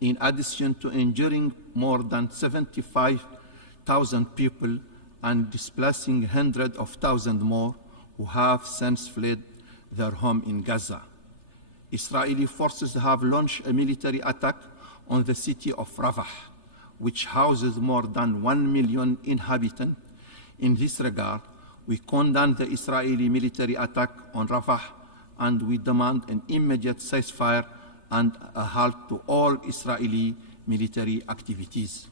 in addition to injuring more than 75,000 people and displacing hundreds of thousands more who have since fled their home in Gaza. Israeli forces have launched a military attack on the city of Rafah, which houses more than 1 million inhabitants. In this regard, we condemn the Israeli military attack on Rafah, and we demand an immediate ceasefire and a halt to all Israeli military activities.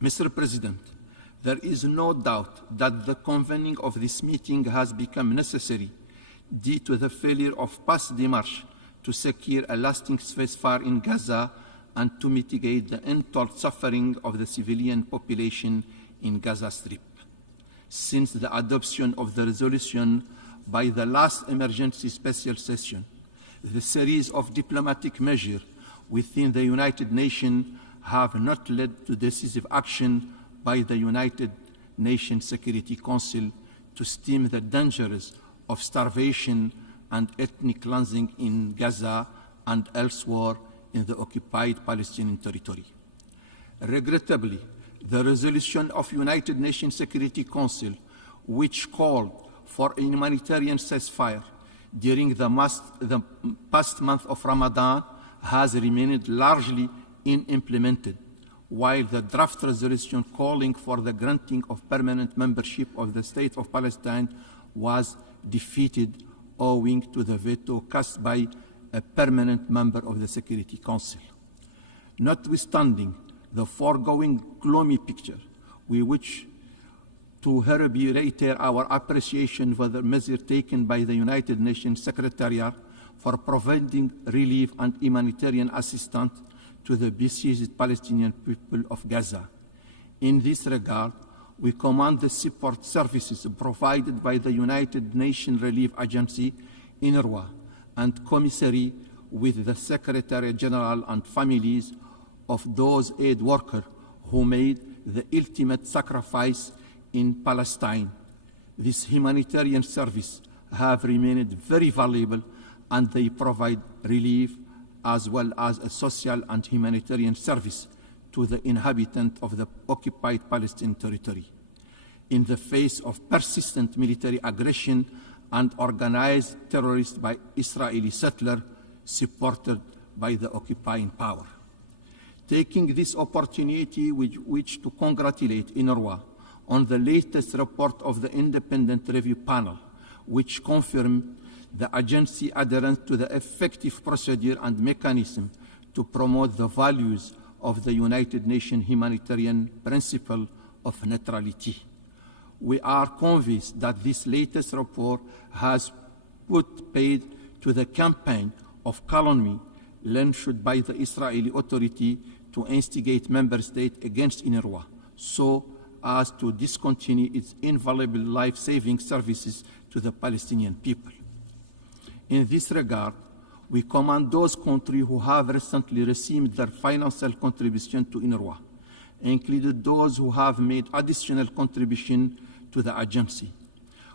Mr. President, there is no doubt that the convening of this meeting has become necessary due to the failure of past démarches to secure a lasting ceasefire in Gaza and to mitigate the untold suffering of the civilian population in Gaza Strip. Since the adoption of the resolution by the last emergency special session, the series of diplomatic measures within the United Nations have not led to decisive action by the United Nations Security Council to stem the dangers of starvation and ethnic cleansing in Gaza and elsewhere in the occupied Palestinian territory. Regrettably, the resolution of United Nations Security Council, which called for a humanitarian ceasefire during the past month of Ramadan, has remained largely unimplemented, while the draft resolution calling for the granting of permanent membership of the State of Palestine was defeated owing to the veto cast by a permanent member of the Security Council. Notwithstanding the foregoing gloomy picture, we wish to hereby reiterate our appreciation for the measures taken by the United Nations Secretariat for providing relief and humanitarian assistance to the besieged Palestinian people of Gaza. In this regard, we commend the support services provided by the United Nations Relief Agency, UNRWA, and commissary with the Secretary General and families of those aid workers who made the ultimate sacrifice in Palestine. This humanitarian service have remained very valuable, and they provide relief as well as a social and humanitarian service to the inhabitants of the occupied Palestinian territory. In the face of persistent military aggression and organized terrorism by Israeli settlers supported by the occupying power. Taking this opportunity with which to congratulate UNRWA on the latest report of the Independent Review Panel, which confirmed the agency adherence to the effective procedure and mechanism to promote the values of the United Nations humanitarian principle of neutrality. We are convinced that this latest report has put paid to the campaign of calumny launched by the Israeli authority to instigate member states against UNRWA, so as to discontinue its invaluable life-saving services to the Palestinian people. In this regard, we commend those countries who have recently received their financial contribution to UNRWA, including those who have made additional contribution to the agency.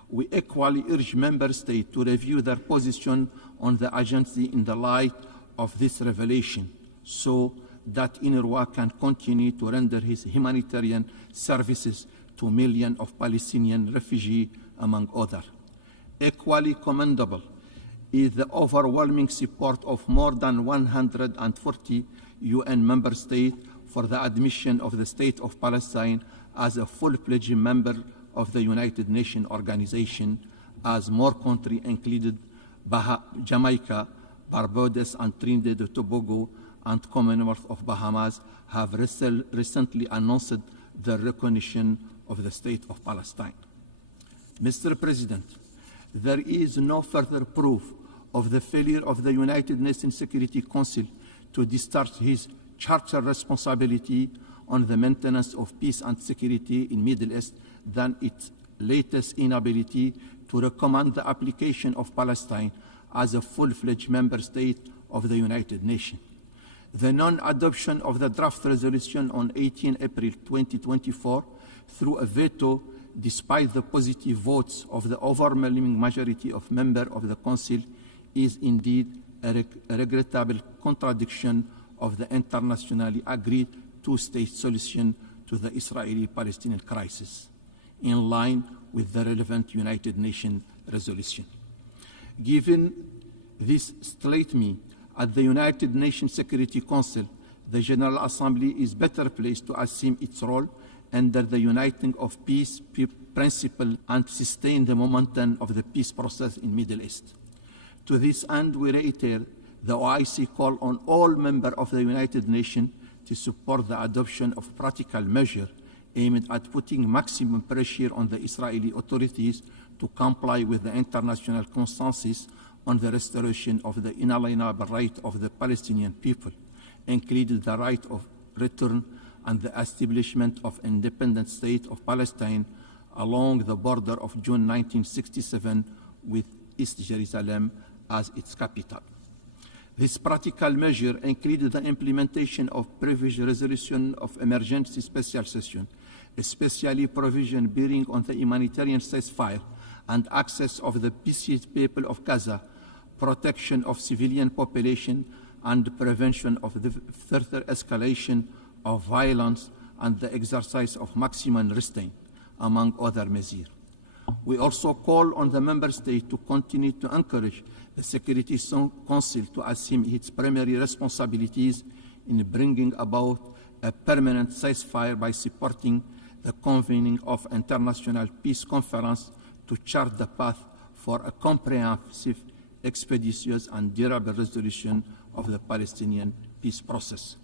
We equally urge member states to review their position on the agency in the light of this revelation, so that UNRWA can continue to render his humanitarian services to millions of Palestinian refugees, among others. Equally commendable is the overwhelming support of more than 140 UN member states for the admission of the State of Palestine as a full-fledged member of the United Nations Organization, as more countries included Jamaica, Barbados, and Trinidad and Tobago, and Commonwealth of Bahamas have recently announced the recognition of the State of Palestine. Mr. President, there is no further proof of the failure of the United Nations Security Council to discharge his charter responsibility on the maintenance of peace and security in the Middle East than its latest inability to recommend the application of Palestine as a full-fledged member state of the United Nations. The non-adoption of the draft resolution on 18 April 2024 through a veto, despite the positive votes of the overwhelming majority of members of the Council, is indeed a regrettable contradiction of the internationally agreed two-state solution to the Israeli-Palestinian crisis, in line with the relevant United Nations resolution. Given this statement at the United Nations Security Council, the General Assembly is better placed to assume its role under the uniting of peace principle and sustain the momentum of the peace process in Middle East. To this end, we reiterate the OIC call on all members of the United Nations to support the adoption of practical measures aimed at putting maximum pressure on the Israeli authorities to comply with the international consensus on the restoration of the inalienable right of the Palestinian people, including the right of return and the establishment of an independent state of Palestine along the border of June 1967 with East Jerusalem as its capital. This practical measure included the implementation of previous resolution of emergency special session, especially provision bearing on the humanitarian ceasefire and access of the besieged people of Gaza, protection of civilian population, and prevention of the further escalation of violence and the exercise of maximum restraint, among other measures. We also call on the Member States to continue to encourage the Security Council to assume its primary responsibilities in bringing about a permanent ceasefire by supporting the convening of an international peace conference to chart the path for a comprehensive, expeditious, and durable resolution of the Palestinian peace process.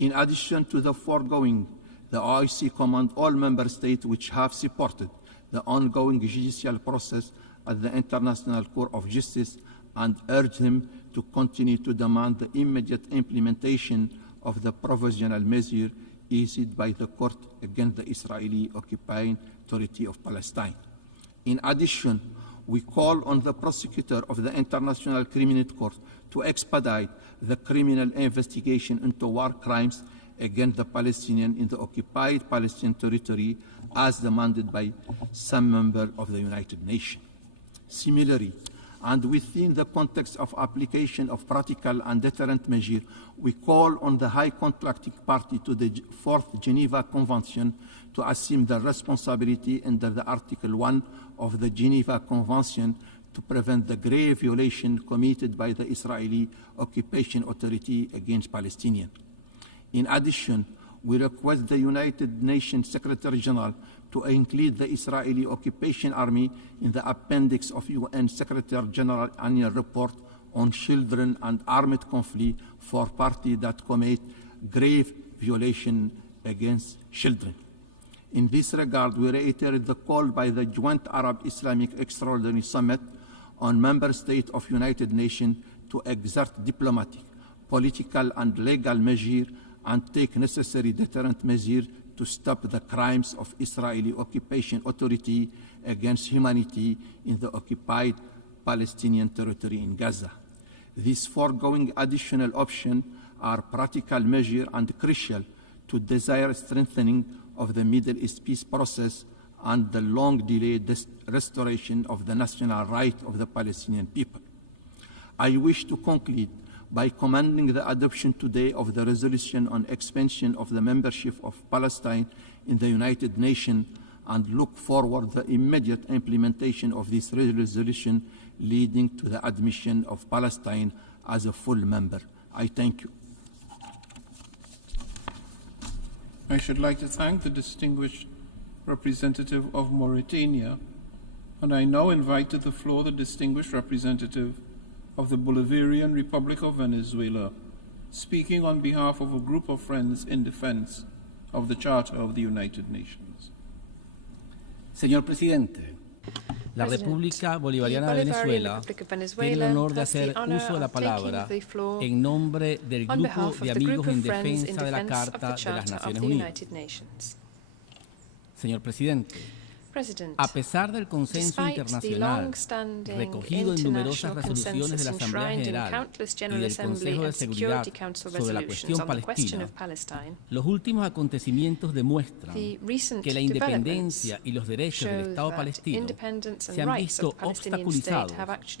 In addition to the foregoing, the OIC commends all Member States which have supported the ongoing judicial process at the International Court of Justice and urge them to continue to demand the immediate implementation of the provisional measure issued by the court against the Israeli occupying authority of Palestine. In addition, we call on the prosecutor of the International Criminal Court to expedite the criminal investigation into war crimes against the Palestinians in the occupied Palestinian territory as demanded by some member of the United Nations. Similarly, and within the context of application of practical and deterrent measures, we call on the high contracting party to the Fourth Geneva Convention to assume the responsibility under the Article 1 of the Geneva Convention to prevent the grave violation committed by the Israeli occupation authority against Palestinians. In addition, we request the United Nations Secretary General to include the Israeli occupation army in the appendix of UN Secretary General annual report on children and armed conflict for parties that commit grave violation against children. In this regard, we reiterate the call by the Joint Arab-Islamic Extraordinary Summit on Member States of United Nations to exert diplomatic, political, and legal measures and take necessary deterrent measures to stop the crimes of Israeli occupation authority against humanity in the occupied Palestinian territory in Gaza. These foregoing additional options are practical measures and crucial to desire strengthening of the Middle East peace process and the long-delayed restoration of the national right of the Palestinian people. I wish to conclude by commending the adoption today of the resolution on expansion of the membership of Palestine in the United Nations and look forward to the immediate implementation of this resolution leading to the admission of Palestine as a full member. I thank you. I should like to thank the distinguished representative of Mauritania, and I now invite to the floor the distinguished representative of the Bolivarian Republic of Venezuela, speaking on behalf of a group of friends in defense of the Charter of the United Nations. Señor Presidente, la República Bolivariana de Venezuela tiene el honor de hacer uso de la palabra en nombre del Grupo de Amigos en Defensa de la Carta de las Naciones Unidas. Señor Presidente, a pesar del consenso internacional recogido en numerosas resoluciones de la Asamblea General y del Consejo de Seguridad sobre la cuestión palestina, los últimos acontecimientos demuestran que la independencia y los derechos del Estado palestino se han visto obstaculizados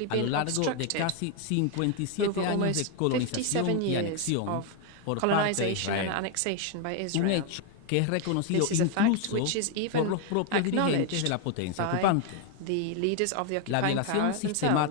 a lo largo de casi 57 años de colonización y anexión por parte de colonization and Israel, annexation by un Israel. hecho que es reconocido This is a fact incluso which is por even los propios dirigentes de la acknowledged potencia by ocupante. the leaders of the La occupying violación power themselves.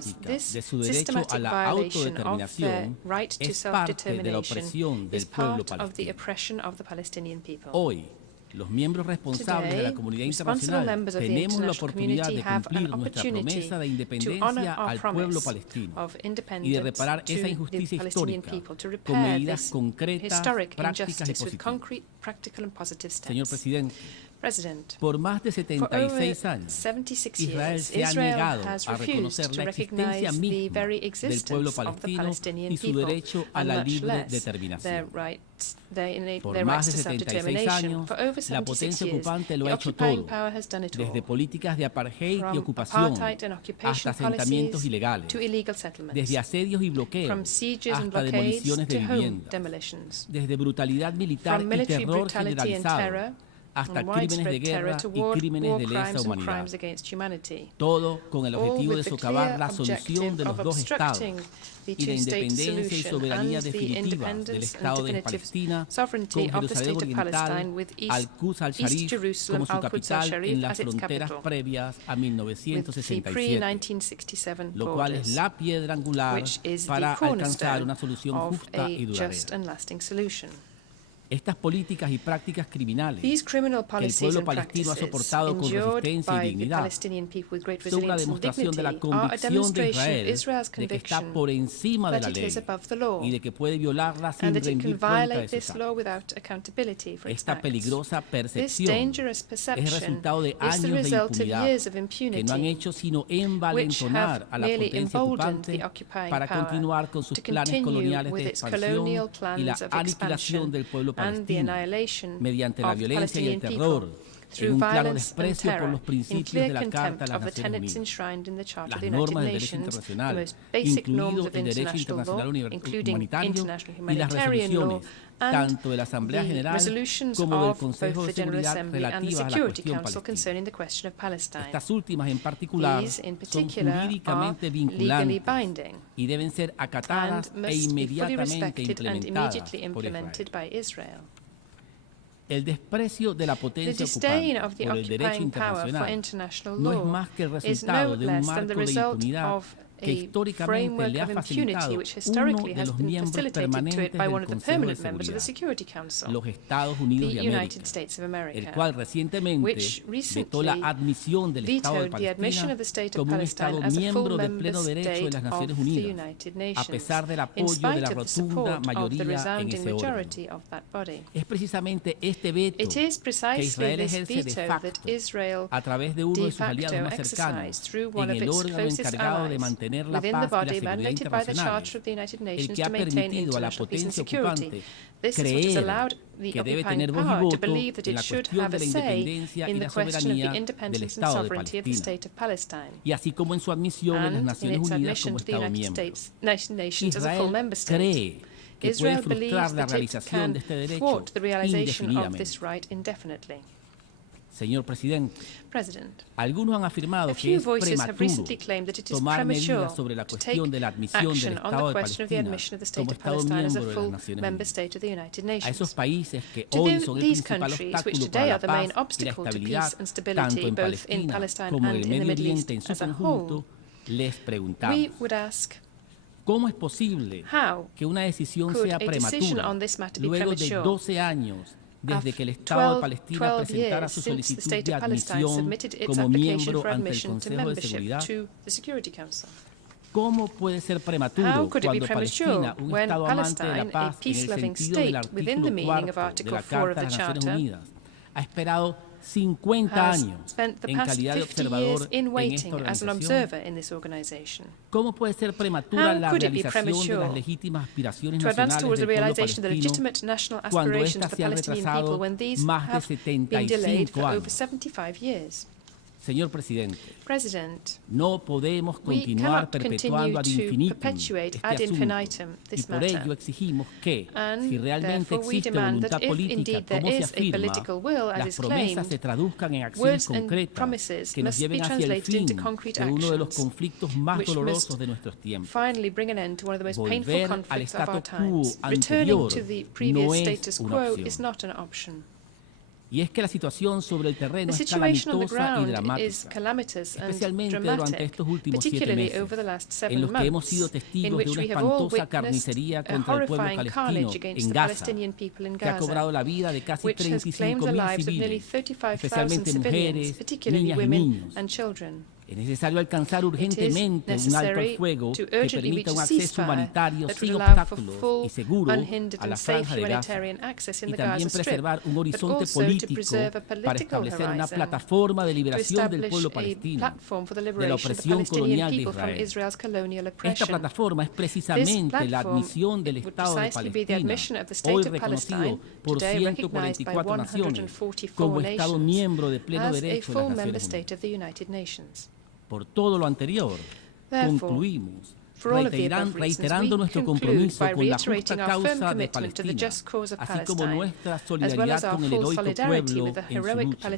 sistemática This de su derecho systematic a la violation of their autodeterminación right to es parte de la self-determination opresión is del pueblo part of the palestino. oppression of the Palestinian people. Hoy, los miembros responsables de la Today, comunidad responsible internacional members of the tenemos la international oportunidad community de have cumplir an nuestra opportunity promesa de to honor independencia our al pueblo promise palestino of y de independence reparar to esa the injusticia Palestinian histórica people, to con repair medidas this concretas, historic prácticas y injustice with positivas. concrete, practical and positive Señor steps. presidente, President, por más de for 76 over años, 76 Israel years, se ha Israel negado has a refused reconocer to la existencia recognize the misma very del pueblo existence of the palestino Palestinian y su people, derecho a and la much libre less their determinación. rights, their Por rights más to de 76 self-determination. años, For over la 76 potencia years, ocupante lo the ha hecho occupying todo, power has done it all. desde políticas de apartheid y From ocupación apartheid and hasta occupation asentamientos policies ilegales, to illegal settlements, desde asedios y bloqueos from sieges and hasta blockades demoliciones de to home viviendas, demolitions, desde brutalidad militar from y military terror brutality and generalizado terror hasta and crímenes de widespread terror guerra to y war crímenes de lesa crimes and humanidad. crimes against humanity. Todo con el All objetivo de with the socavar clear la solución de objective los of dos estados obstructing the y la two-state independencia y solution soberanía and the definitiva del independence and Estado de definitive Palestina sovereignty con of the Jerusalén state of Palestine Oriental, with Al-Quds East al-Sharif Jerusalem, como su Al-Quds capital al-Sharif en las as its fronteras capital, previas a with the 1967, pre-1967 lo cual es borders, la piedra angular which is the para alcanzar cornerstone una solución of justa y a just duradera. and lasting solution. Estas políticas y prácticas criminales These criminal que el policies pueblo and palestino ha practices soportado con endured resistencia y by the dignidad Palestinian people with great son una resilience and demostración de la dignity are a convicción de demonstration of Israel Israel's de que está conviction por encima de that la it ley is above the law y de que puede violarla sin and that it rendir can cuenta de violate sus this actos. law without accountability for its Esta acts. peligrosa This percepción dangerous es perception resultado de is the años de result of impunidad years of que no han impunity hecho sino which envalentonar have a la merely potencia emboldened ocupante the occupying para power continuar con sus to planes continue coloniales with de its expansión colonial y la plans of aniquilación expansion del pueblo and the palestino annihilation mediante la of violencia y el Palestinian terror people en through un claro violence and desprecio por terror, los in principios clear de la Carta contempt de las of the Naciones tenets Unidas, enshrined in the Charter of las the United normas del derecho Nations, the internacional, most basic norms incluido of el derecho international law, internacional including humanitario international y las humanitarian law, resoluciones and tanto de la Asamblea the General resolutions como del of Consejo both de the General Seguridad Assembly and the relativas a la Security cuestión Council palestina. concerning the question of Palestine. Estas últimas en particular These, in son particular, are jurídicamente legally vinculantes binding y deben ser acatadas and e must be fully inmediatamente respected and implementadas immediately por Israel. implemented by Israel. El desprecio de la The potencia disdain ocupante of the por el derecho occupying power for internacional international no es law más que el is no resultado de un less than the marco de result impunidad of que a históricamente framework le ha of facilitado impunity which uno historically de has los been miembros facilitated to permanentes it by del one of the Consejo de permanent members of the Seguridad, Security Council, los Estados Unidos the de United América, States of America, el cual recientemente which vetó la recently admisión del Estado de vetoed the admission Palestina of the State of como un Palestine Estado as a full miembro de member pleno derecho de state las of Naciones the Unidas, United a Nations, pesar del in apoyo de spite la of the rotunda support of the mayoría en resounding ese orden. majority of that body. Es precisamente este veto It is que precisely Israel this ejerce de veto facto that Israel a través de uno de de sus aliados facto más cercanos exercised through en one of el its órgano closest encargado de allies mantener la within the paz y la body seguridad mandated by the Charter internacionales, of the United el Nations que to ha maintain permitido a la international peace and potencia security. ocupante This is what has creer allowed the que debe occupying tener voz y power to voto believe that en it la should cuestión have de a la say independencia y in la the question of the soberanía del independence and Estado de sovereignty of the Palestina, State of Palestine. y así como en su admisión en las And in Naciones its Unidas admission como to the Estado United miembro. Nations as a full Israel member state, cree que puede Israel frustrar believes la that it realización can de este derecho thwart the realization of indefinidamente. this right indefinitely. Señor presidente, President, algunos han afirmado a que few es voices have prematuro recently claimed that it is tomar premature medidas sobre la to take cuestión de la admisión del action on Estado the de question of the Palestina admission of the State como of Estado Palestine as a miembro de las full Naciones member Unidas. state of the United A esos Nations. países que To hoy son el these principal countries, which obstáculo today para are the la main paz y la obstacle to estabilidad peace and tanto stability en both in Palestina Palestine como en and el in the Medio Middle East Oriente en su as a conjunto, whole, les preguntamos, we would ask, ¿cómo es posible how que una decisión could sea a decision prematura on this matter be luego de premature 12 años desde que el Estado de Palestina presentara su since the solicitud State de of Palestine admisión submitted its como application miembro for ante el admission to Consejo de membership Seguridad? to the Security Council? ¿Cómo puede ser prematuro How could it be cuando premature Palestina, un when Estado amante de la Palestine, a paz en el peace-loving sentido del state within the artículo meaning of 4 de Article la 4 Carta of de the las Naciones Charter, Unidas, ha esperado 50 has años spent the en past calidad de 50 years observador in en waiting esta as an organización? observer in this organization? ¿Cómo puede ser prematura How la could it be realización de premature las legítimas aspiraciones to advance nacionales towards the del pueblo realization of the palestino legitimate national cuando aspirations éstas of the se han Palestinian retrasado people when these más de have been delayed 75 for over años? 75 years? Señor Presidente, President, no podemos we continuar cannot perpetuando continue ad to infinitum perpetuate este ad asunto infinitum y this por ello matter. exigimos que, And si realmente therefore we existe demand voluntad that if política indeed there como se is a afirma, political will, as las is promesas claimed, se traduzcan en acciones words and concretas promises que nos must lleven be hacia el translated into fin concrete de uno de los actions, conflictos más which dolorosos must de nuestros tiempos. finally bring an end to one of the most painful Volver al conflicts of our status quo times. Returning anterior to the previous no es status una quo opción. is not an option. Y es que la situación sobre el terreno The es situation on the calamitosa y ground is dramática, calamitous and especialmente durante dramatic, estos últimos 7 particularly meses, over the last en los 7 que hemos sido months, in testigos de which una we have all espantosa witnessed carnicería a contra el pueblo horrifying palestino carnage against en the Gaza, Palestinian people in que ha cobrado Gaza, la vida de casi which has claimed the 35.000 lives of nearly civiles, 35,000 especialmente civilians, mujeres, particularly niñas y women niños. and children. Es necesario alcanzar urgentemente un alto al fuego que permita un acceso humanitario sin obstáculos y seguro a la franja de Gaza, y también preservar un horizonte político para establecer una plataforma de liberación del pueblo palestino de la opresión colonial de Israel. Esta plataforma es precisamente la admisión del Estado de Palestina, hoy reconocido por 144 naciones como Estado miembro de pleno derecho de las Naciones Unidas. Por todo lo anterior, concluimos reiterando nuestro compromiso con la justa causa de Palestina, así como nuestra solidaridad con el heroico pueblo en su lucha.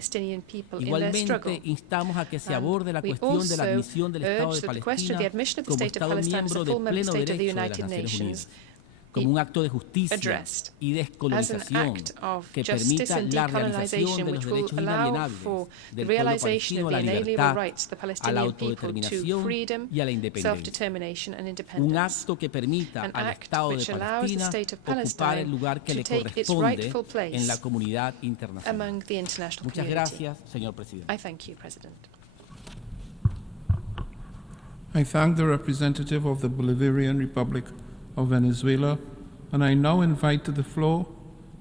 Igualmente, instamos a que se aborde la cuestión de la admisión del Estado de Palestina como Estado miembro de pleno derecho de las Naciones Unidas, como un acto de justicia y descolonización que permita la realización de los derechos inalienables del pueblo palestino a la libertad, a la autodeterminación y a la independencia. Un acto que permita al Estado de Palestina ocupar el lugar que le corresponde en la comunidad internacional. Muchas gracias, señor presidente. I thank the representative of the Bolivarian Republic of Venezuela, and I now invite to the floor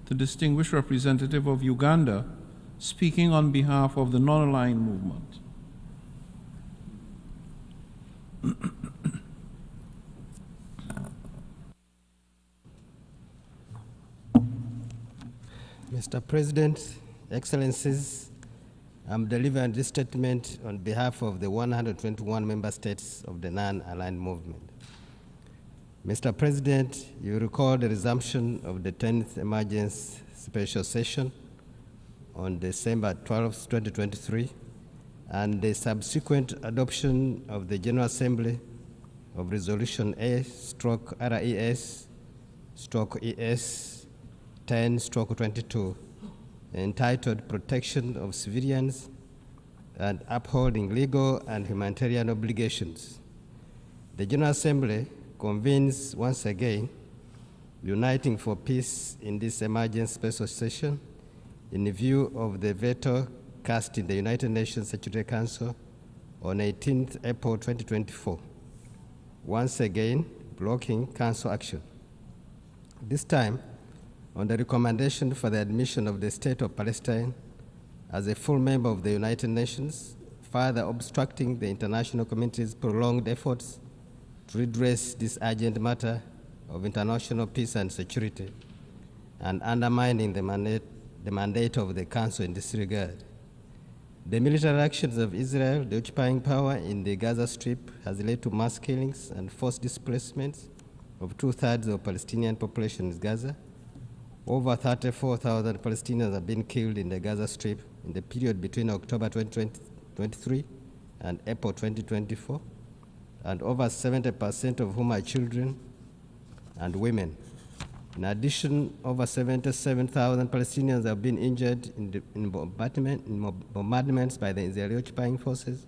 the distinguished representative of Uganda, speaking on behalf of the non-aligned movement. Mr. President, Excellencies, I'm delivering this statement on behalf of the 121 member states of the non-aligned movement. Mr. President, you recall the resumption of the 10th emergency special session on December 12, 2023, and the subsequent adoption of the General Assembly of Resolution A/RES/ES 10/22, entitled Protection of Civilians and Upholding Legal and Humanitarian Obligations. The General Assembly convenes once again, uniting for peace in this emergency special session in view of the veto cast in the United Nations Security Council on 18th April 2024, once again blocking Council action. This time, on the recommendation for the admission of the State of Palestine as a full member of the United Nations, further obstructing the international community's prolonged efforts to redress this urgent matter of international peace and security, and undermining the mandate of the Council in this regard. The military actions of Israel, the occupying power in the Gaza Strip, has led to mass killings and forced displacements of 2/3 of Palestinian population in Gaza. Over 34,000 Palestinians have been killed in the Gaza Strip in the period between October 2023 and April 2024, and over 70% of whom are children and women. In addition, over 77,000 Palestinians have been injured in bombardments by the Israeli occupying forces.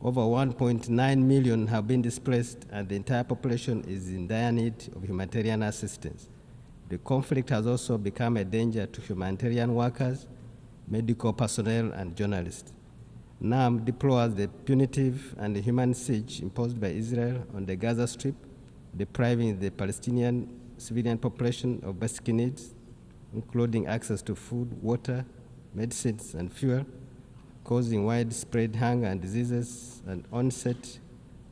Over 1.9 million have been displaced, and the entire population is in dire need of humanitarian assistance. The conflict has also become a danger to humanitarian workers, medical personnel, and journalists. NAM deplores the punitive and inhuman siege imposed by Israel on the Gaza Strip, depriving the Palestinian civilian population of basic needs, including access to food, water, medicines, and fuel, causing widespread hunger and diseases and onset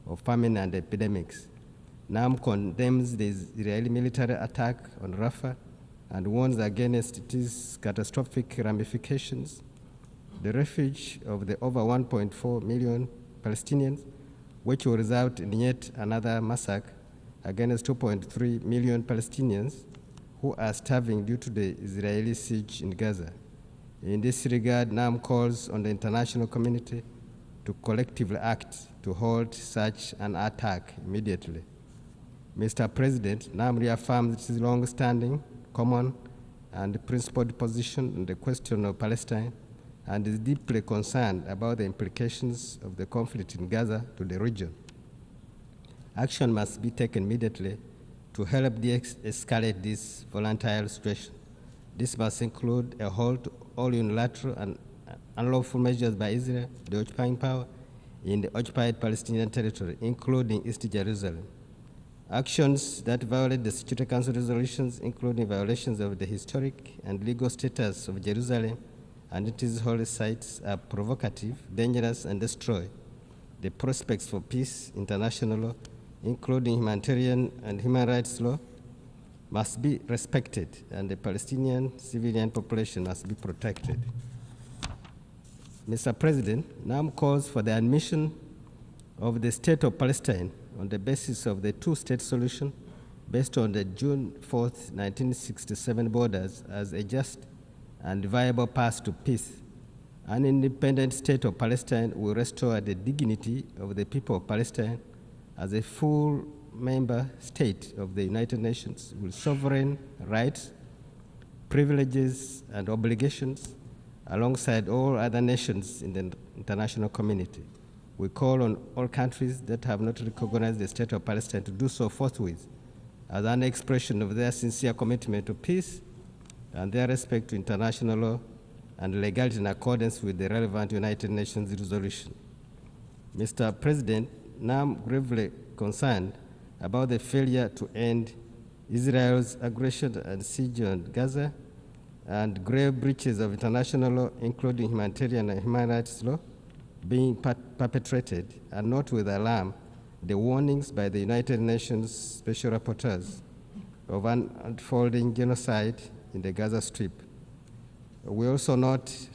of famine and epidemics. NAM condemns the Israeli military attack on Rafah and warns against its catastrophic ramifications the refuge of the over 1.4 million Palestinians, which will result in yet another massacre against 2.3 million Palestinians who are starving due to the Israeli siege in Gaza. In this regard, NAM calls on the international community to collectively act to halt such an attack immediately. Mr. President, NAM reaffirms its long-standing, common, and principled position on the question of Palestine and is deeply concerned about the implications of the conflict in Gaza to the region. Action must be taken immediately to help de-escalate this volatile situation. This must include a halt to all unilateral and unlawful measures by Israel, the occupying power, in the occupied Palestinian territory, including East Jerusalem. Actions that violate the Security Council resolutions, including violations of the historic and legal status of Jerusalem and its holy sites, are provocative, dangerous, and destroy the prospects for peace, international law, including humanitarian and human rights law, must be respected, and the Palestinian civilian population must be protected. Mr. President, NAM calls for the admission of the state of Palestine on the basis of the two-state solution based on the June 4th, 1967 borders as a just and viable path to peace. An independent state of Palestine will restore the dignity of the people of Palestine as a full member state of the United Nations with sovereign rights, privileges, and obligations alongside all other nations in the international community. We call on all countries that have not recognized the state of Palestine to do so forthwith as an expression of their sincere commitment to peace and their respect to international law and legality in accordance with the relevant United Nations resolution. Mr. President, NAM gravely concerned about the failure to end Israel's aggression and siege on Gaza and grave breaches of international law, including humanitarian and human rights law, being perpetrated, and note with alarm the warnings by the United Nations Special Rapporteurs of an unfolding genocide in the Gaza Strip. We also note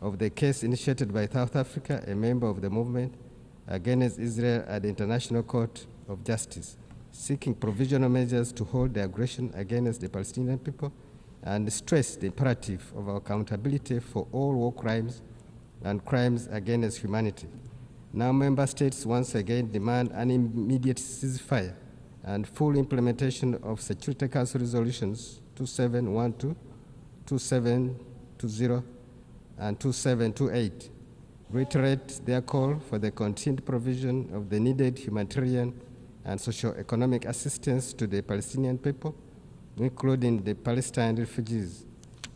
of the case initiated by South Africa, a member of the movement, against Israel at the International Court of Justice, seeking provisional measures to hold the aggression against the Palestinian people and stress the imperative of accountability for all war crimes and crimes against humanity. Now member states once again demand an immediate ceasefire and full implementation of Security Council resolutions 2712, 2720, and 2728. Reiterate their call for the continued provision of the needed humanitarian and socio-economic assistance to the Palestinian people, including the Palestinian refugees.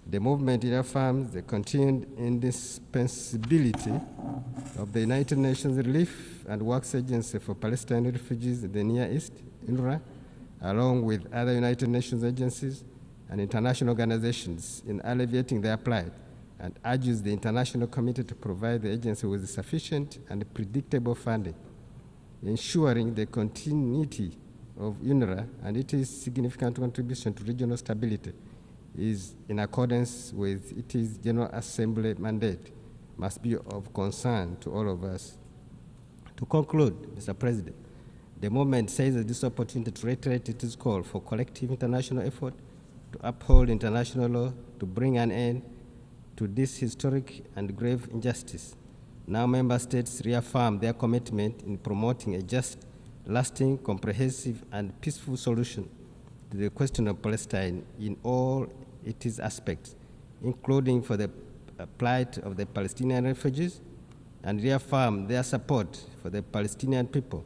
The movement reaffirms the continued indispensability of the United Nations Relief and Works Agency for Palestinian Refugees in the Near East, UNRWA, along with other United Nations agencies and international organizations in alleviating their plight, and urges the international community to provide the agency with sufficient and predictable funding, ensuring the continuity of UNRWA and its significant contribution to regional stability is in accordance with its General Assembly mandate, must be of concern to all of us. To conclude, Mr. President, the movement seizes this opportunity to reiterate its call for collective international effort to uphold international law to bring an end to this historic and grave injustice. Now member states reaffirm their commitment in promoting a just, lasting, comprehensive, and peaceful solution to the question of Palestine in all its aspects, including for the plight of the Palestinian refugees, and reaffirm their support for the Palestinian people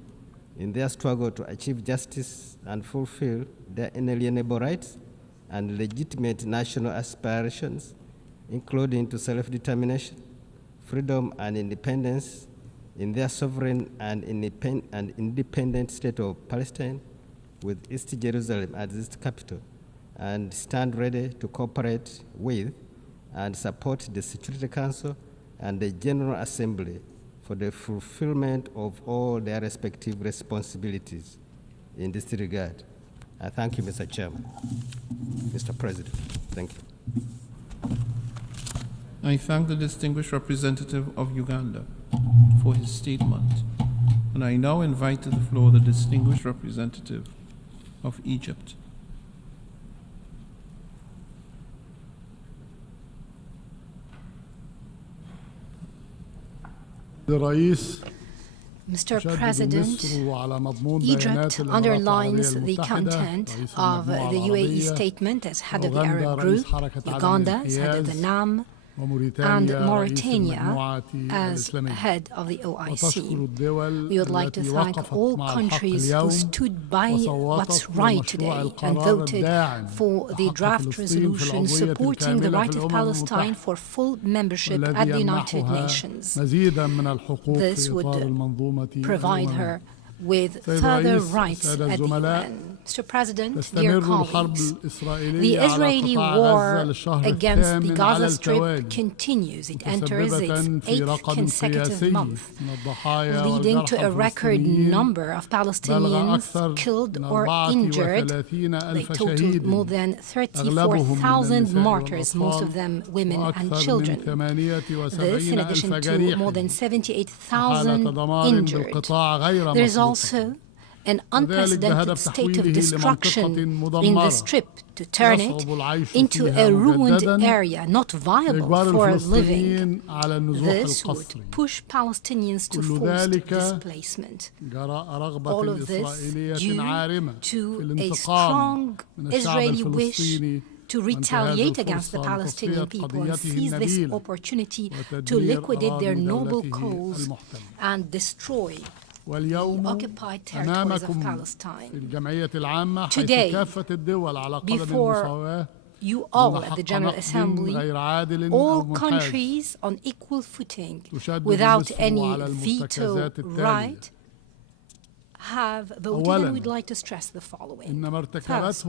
in their struggle to achieve justice and fulfill their inalienable rights and legitimate national aspirations, including to self-determination, freedom, and independence in their sovereign and independent state of Palestine, with East Jerusalem as its capital, and stand ready to cooperate with and support the Security Council and the General Assembly for the fulfillment of all their respective responsibilities in this regard. I thank you, Mr. Chairman. Mr. President, thank you. I thank the distinguished representative of Uganda for his statement, and I now invite to the floor the distinguished representative of Egypt. Mr. President, Egypt underlines the content of the UAE statement as head of the Arab group, Uganda as head of the NAM, and Mauritania as head of the OIC. We would like to thank all countries who stood by what's right today and voted for the draft resolution supporting the right of Palestine for full membership at the United Nations. This would provide her with further rights at the UN. Mr. President, dear colleagues, the Israeli war against the Gaza Strip continues. It enters its 8th consecutive month, leading to a record number of Palestinians killed or injured. They totaled more than 34,000 martyrs, most of them women and children. This, in addition to more than 78,000 injured. There is also an unprecedented state of destruction in the Strip to turn it into a ruined area not viable for living. This would push Palestinians to forced displacement. All of this due to a strong Israeli wish to retaliate against the Palestinian people and seize this opportunity to liquidate their noble cause and destroy the occupied territories of Palestine. Today, before you all at the General Assembly, all countries on equal footing, without any veto right, have voted, and we'd like to stress the following. First,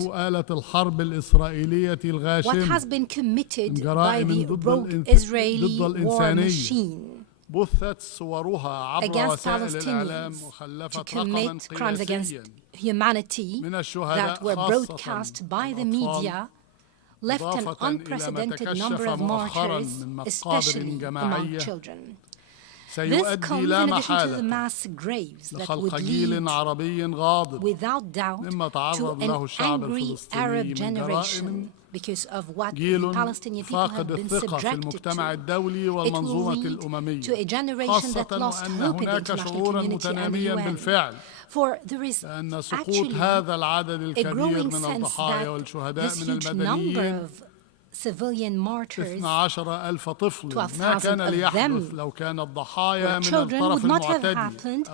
what has been committed by the rogue Israeli war machine against Palestinians to commit crimes against humanity that were broadcast by the media left an unprecedented number of martyrs, especially among children. This comes in addition to the mass graves that would lead, without doubt, to an angry Arab generation because of what the Palestinian people have been subjected to. It will lead to a generation that lost hope in the international community and the UN. For there is actually a growing sense that this huge number of civilian martyrs, 12,000 of them were children, would not have happened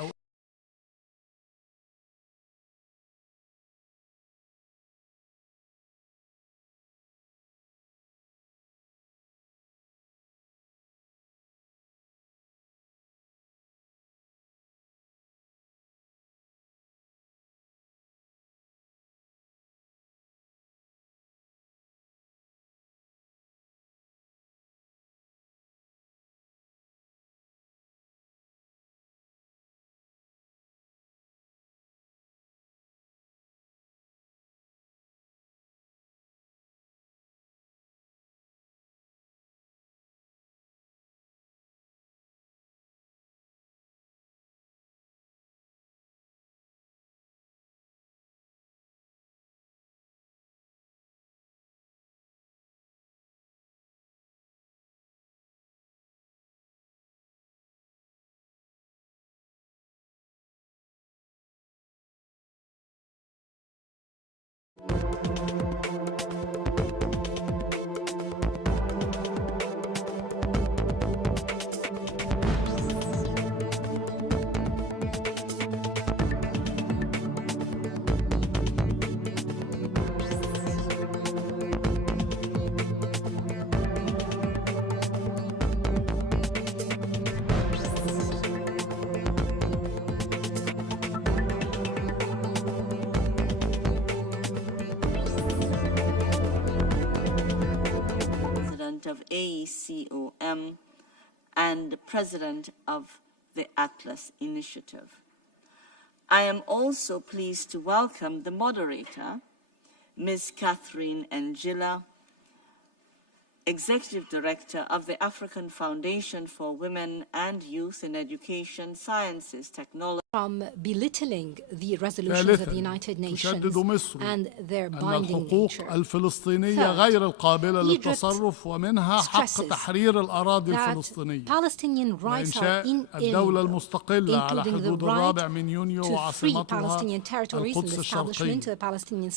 of AECOM and President of the Atlas Initiative. I am also pleased to welcome the moderator, Ms. Catherine Ngila, Executive Director of the African Foundation for Women and Youth in Education, Sciences, Technology. From belittling the resolutions of the United Nations and their binding nature. الفلسطينية غير القابلة للتصرف ومنها حق تحرير الأراضي الفلسطينية وإنشاء الدولة المستقلة على حدود الرابع من يونيو وعاصمتها القدس الشرقية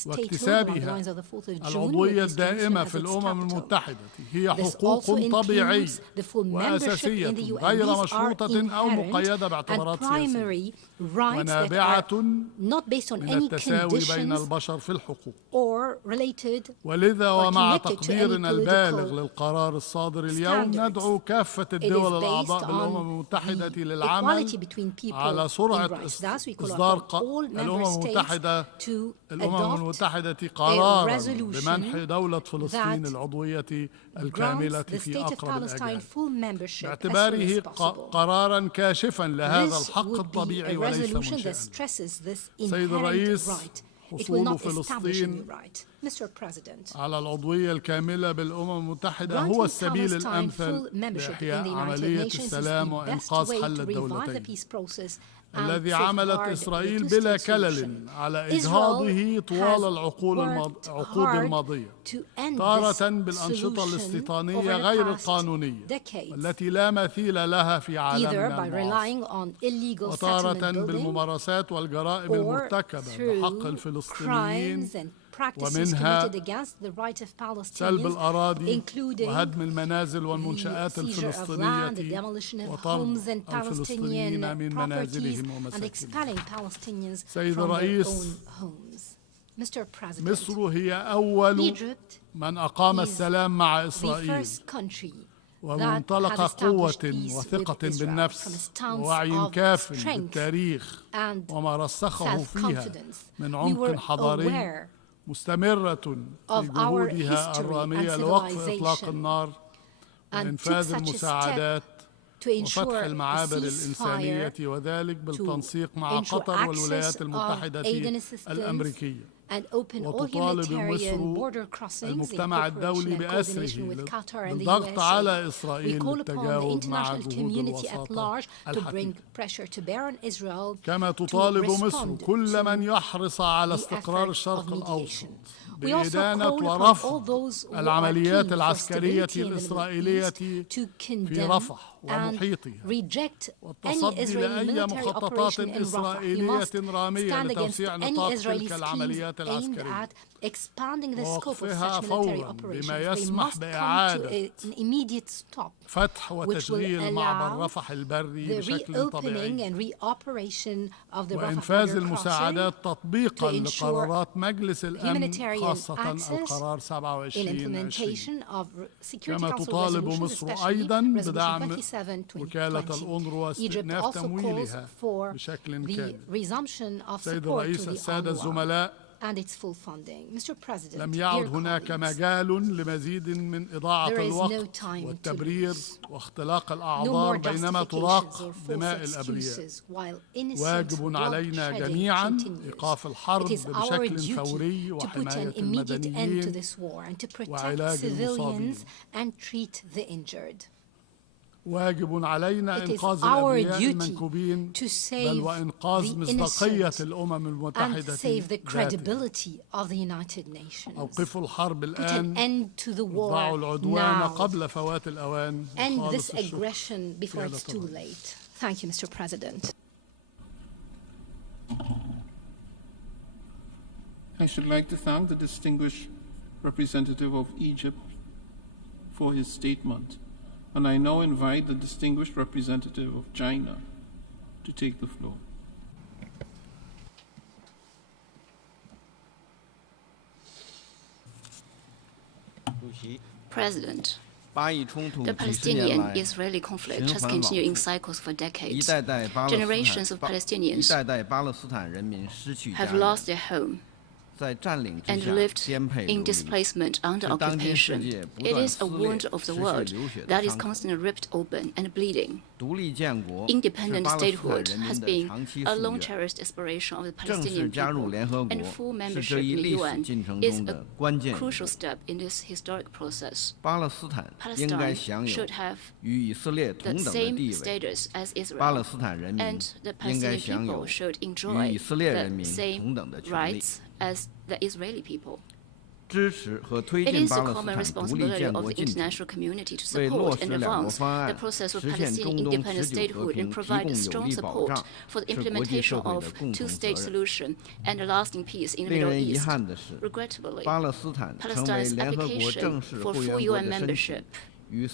واكتسابها العضوية الدائمة في الأمم المتحدة هي حقوق طبيعية وأساسية غير مشروطة أو مقيدة باعتبارات سياسية ونابعة من التساوي بين البشر في الحقوق ولذا ومع تقديرنا البالغ للقرار الصادر اليوم ندعو كافة الدول الأعضاء بالأمم المتحدة للعمل على سرعة إصدار الأمم المتحدة قرارا بمنح دولة فلسطين العضوية الكاملة في أقرب الأجال باعتباره قرارا كاشفا لهذا الحق الطبيعي وليس منشئا. سيد الرئيس، حصول فلسطين على العضوية الكاملة بالأمم المتحدة هو السبيل الأمثل لإحياء عملية السلام وإنقاذ حل الدولتين الذي عملت إسرائيل بلا كلل على إجهاضه طوال العقود الماضية تارة بالأنشطة الاستيطانية غير القانونية التي لا مثيل لها في عالمنا وتارة بالممارسات والجرائم المرتكبة بحق الفلسطينيين ومنها سلب الأراضي وهدم المنازل والمنشآت الفلسطينية وطرد الفلسطينيين من منازلهم ومساكنهم. سيد الرئيس، مصر هي أول من أقام السلام مع إسرائيل ومنطلق قوة وثقة بالنفس ووعي كاف بالتاريخ وما رسخه فيها من عمق حضاري مستمرة في جهودها الرامية لوقف إطلاق النار وإنفاذ المساعدات وفتح المعابر الإنسانية وذلك بالتنسيق مع قطر والولايات المتحدة الأمريكية وتطالب مصر المجتمع الدولي بأسره بالضغط على إسرائيل للتجاوب مع جهود الوساطة الحقيقية كما تطالب مصر كل من يحرص على استقرار الشرق الأوسط بإدانة ورفض العمليات العسكرية الإسرائيلية في رفح ومحيطها والتصدي لأي مخططات إسرائيلية رامية لتوسيع نطاق تلك العمليات العسكرية ووقفها فورا بما يسمح بإعادة فتح وتشغيل معبر رفح البري بشكل طبيعي وإنفاذ المساعدات تطبيقا لقرارات مجلس الأمن خاصة القرار 27/20 كما تطالب مصر أيضا بدعم وكالة الأونروا واستئناف تمويلها بشكل كامل. سيد الرئيس، السادة الزملاء، لم يعد هناك مجال لمزيد من إضاعة الوقت والتبرير واختلاق الأعذار بينما تراق دماء الأبرياء. واجب علينا جميعا إيقاف الحرب بشكل فوري وحماية المدنيين وعلاج المصابين. واجب علينا إنقاذ الأبرياء المنكوبين بل وإنقاذ مصداقية الأمم المتحدة ذاتها. أوقفوا الحرب الآن وضعوا العدوان قبل فوات الأوان. This aggression before it's too late. Thank you, Mr. President. I should like to thank the distinguished representative of Egypt for his statement. And I now invite the distinguished representative of China to take the floor. President, the Palestinian-Israeli conflict has continued in cycles for decades. Generations of Palestinians have lost their home. and lived in displacement under occupation. It is a wound of the world that is constantly ripped open and bleeding. Independent statehood has been a long-cherished aspiration of the Palestinian people, and full membership in the UN is a crucial step in this historic process. Palestine should have the same status as Israel, and the Palestinian people should enjoy the same rights as the Israeli people. It is the common responsibility of the international community to support and advance the process of Palestinian independent statehood and provide strong support for the implementation of two-state solution and a lasting peace in the Middle East. Regrettably, Palestine's application for full UN membership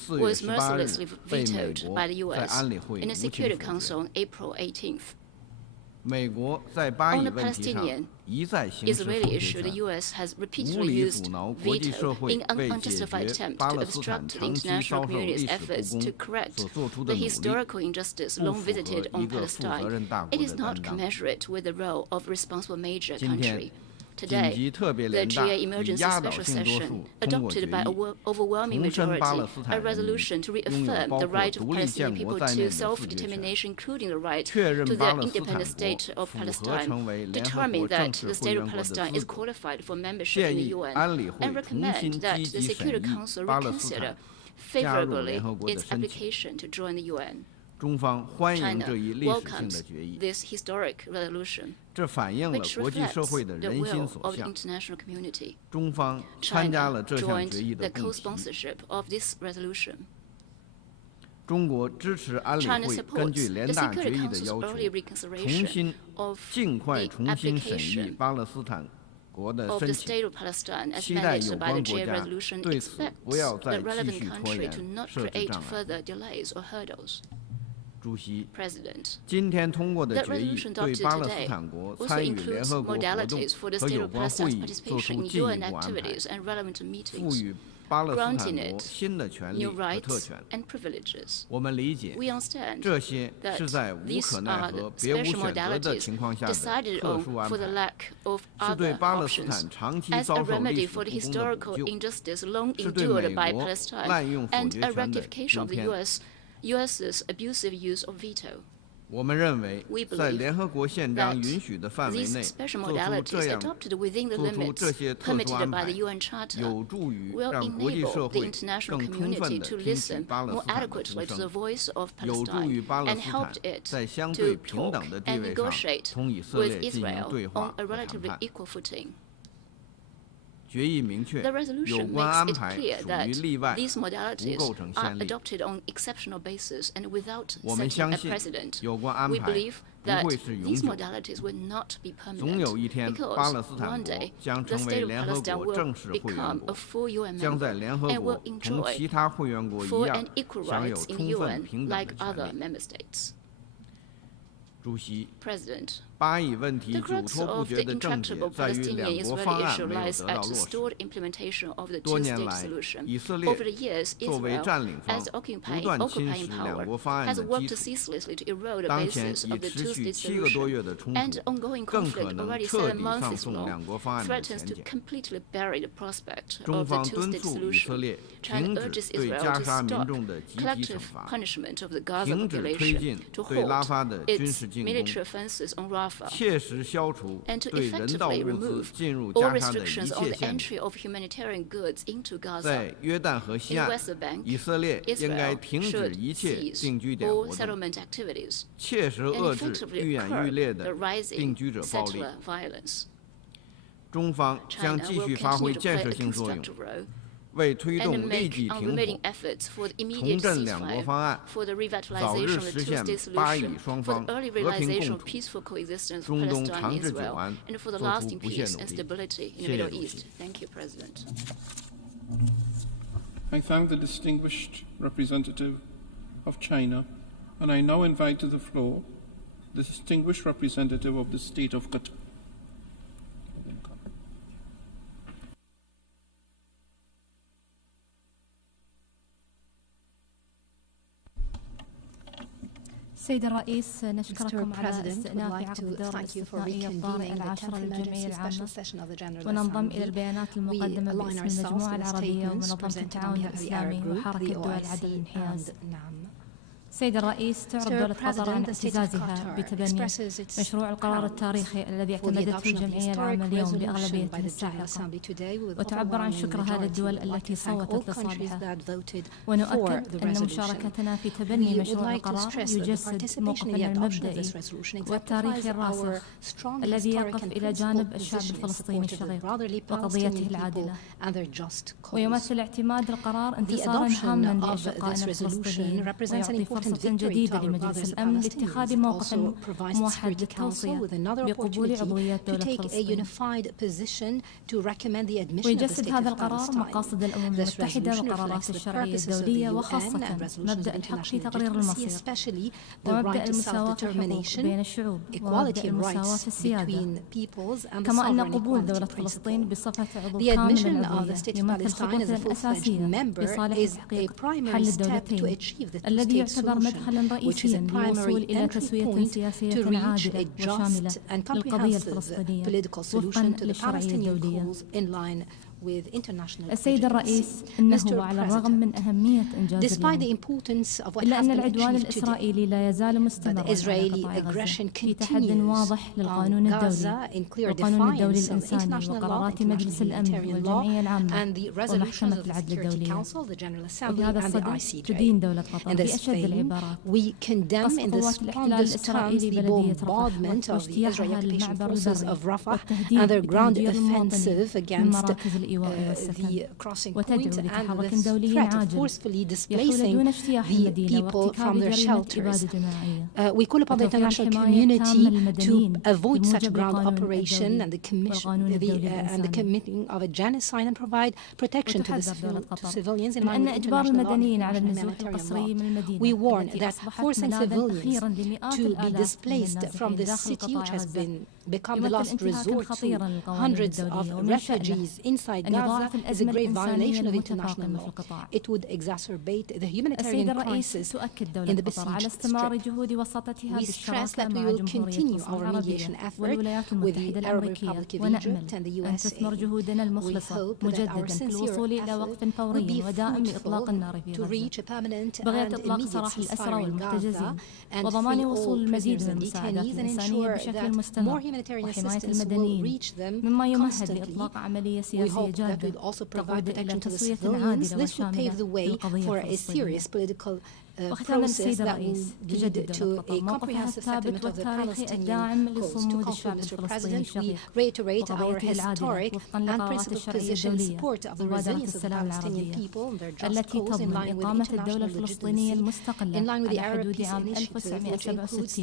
was mercilessly vetoed by the U.S. in the Security Council on April 18th. On the Palestinian-Israeli issue, the U.S. has repeatedly used veto in an unjustified attempt to obstruct the international community's efforts to correct the historical injustice long visited on Palestine. It is not commensurate with the role of responsible major country. Today, the GA Emergency Special Session adopted by an overwhelming majority a resolution to reaffirm the right of Palestinian people to self-determination, including the right to the independent state of Palestine, determine that the state of Palestine is qualified for membership in the UN, and recommend that the Security Council reconsider favorably its application to join the UN. China welcomes this historic resolution, which reflects the will of the international community. China joined the co-sponsorship of this resolution. China supports the Security Council's early reconsideration of the application of the State of Palestine as mandated by the GA resolution. Expects the relevant country to not create further delays or hurdles. President, the resolution adopted today also includes modalities for the State of Palestine's participation in UN activities and relevant meetings, granting it new rights and privileges. We understand that these are the special modalities decided on for the lack of other options as a remedy for the historical injustice long endured by Palestine and a rectification of the U.S.'s abusive use of veto. We believe that these special modalities adopted within the limits permitted by the UN Charter will enable the international community to listen more adequately to the voice of Palestine and help it to talk and negotiate with Israel on a relatively equal footing. The resolution makes it clear that these modalities are adopted on exceptional basis and without setting a precedent. We believe that these modalities will not be permanent because one day the State of Palestine will become a full UN member and will enjoy full and equal rights in the UN like other member states. President, the crux of the intractable Palestinian-Israeli issue lies at the stalled implementation of the two-state solution. Over the years, Israel, as the occupying power, has worked ceaselessly to erode the basis of the two-state solution, and ongoing conflict already 7 months long threatens to completely bury the prospect of the two-state solution. China urges Israel to stop collective punishment of the Gaza population, to halt its military offenses on Rafah, and to effectively remove all restrictions on the entry of humanitarian goods into Gaza. In the West Bank, Israel should cease all settlement activities and effectively curb the rising settler violence. China will continue to play a constructive role and make unremitting efforts for the immediate ceasefire, for the revitalization of the two-state solution, for the early realization of peaceful coexistence of Palestine and Israel, and for the lasting peace and stability in the Middle East. Thank you, President. I thank the distinguished representative of China, and I now invite to the floor the distinguished representative of the State of Qatar. سيد الرئيس نشكركم على استئناف عقد الدورة الاستثنائية الطارئة العاشرة للجمعية العامة وننضم إلى البيانات المقدمة باسم المجموعة العربية ومنظمة التعاون الإسلامي وحركة دول عدم الانحياز. سيد الرئيس، تعرب دولة قطر عن اعتزازها بتبني مشروع القرار التاريخي الذي اعتمدته الجمعية العامة اليوم بأغلبيتها الساحقة، وتعبر عن شكرها للدول التي صوتت لصالحه. ونؤكد أن مشاركتنا في تبني مشروع القرار يجسد موقفنا المبدئي والتاريخي الراسخ الذي يقف إلى جانب الشعب الفلسطيني الشقيق وقضيته العادلة، ويمثل اعتماد القرار انتصارا هاما لأشقائنا الفلسطينيين، ويعطي فرصة جديدة لمجلس الأمن لاتخاذ موقف موحد للتوصية بقبول عضوية دولة فلسطين. ويجسد هذا القرار مقاصد الأمم المتحدة وقرارات الشرعية الدولية، وخاصة مبدأ الحق في تقرير المصير، ومبدأ المساواة في الحقوق بين الشعوب، ومبدأ المساواة في السيادة، كما أن قبول دولة فلسطين بصفة عضو كامل للعضوية يمثل خطوة أساسية لصالح تحقيق حل الدولتين الذي يعتبر مدخلا رئيسيا للوصول إلى تسوية سياسية عادلة وشاملة للقضية الفلسطينية وفقا للشرعية الدولية. السيد الرئيس، إنه وعلى الرغم من أهمية إنجاز اليوم، إلا أن العدوان الإسرائيلي لا يزال مستمرا على قطاع غزة في تحد واضح للقانون الدولي والقانون الدولي الإنساني وقرارات مجلس الأمن والجمعية العامة ومحكمة العدل الدولية. وفي هذا الصدد تدين دولة قطر بأشد العبارات قصف قوات الاحتلال الإسرائيلي بلدية رفح واجتياحها للمعبر البري والتهديد بتهجير المواطنين من مراكز الإيواء والسكن، وتدعو لتحرك دولي عاجل يحول دون اجتياح المدينة وارتكاب جريمة إبادة جماعية. We call upon the international community to avoid such ground operation and the committing of a genocide and provide protection to the civilians in line with international law and humanitarian law. We warn that forcing civilians to be displaced from the city, which has become the last resort to hundreds of refugees inside Gaza, is a grave violation of international law. It would exacerbate the humanitarian crisis in the besieged strip. We stress that we will continue our mediation effort with the Arab Republic of Egypt and the USA. We hope that our sincere effort will be fruitful to reach a permanent and immediate ceasefire in Gaza and free all prisoners and detainees and ensure that more humanitarian assistance will reach them constantly. We hope that will also provide protection to the civilians. This will pave the way for a serious political process that will lead to a comprehensive settlement of the Palestinian cause. To conclude, Mr. President, we reiterate our historic and principled position in support of the resilience of the Palestinian people and their just cause in line with international legitimacy, in line with the Arab Peace Initiative, which includes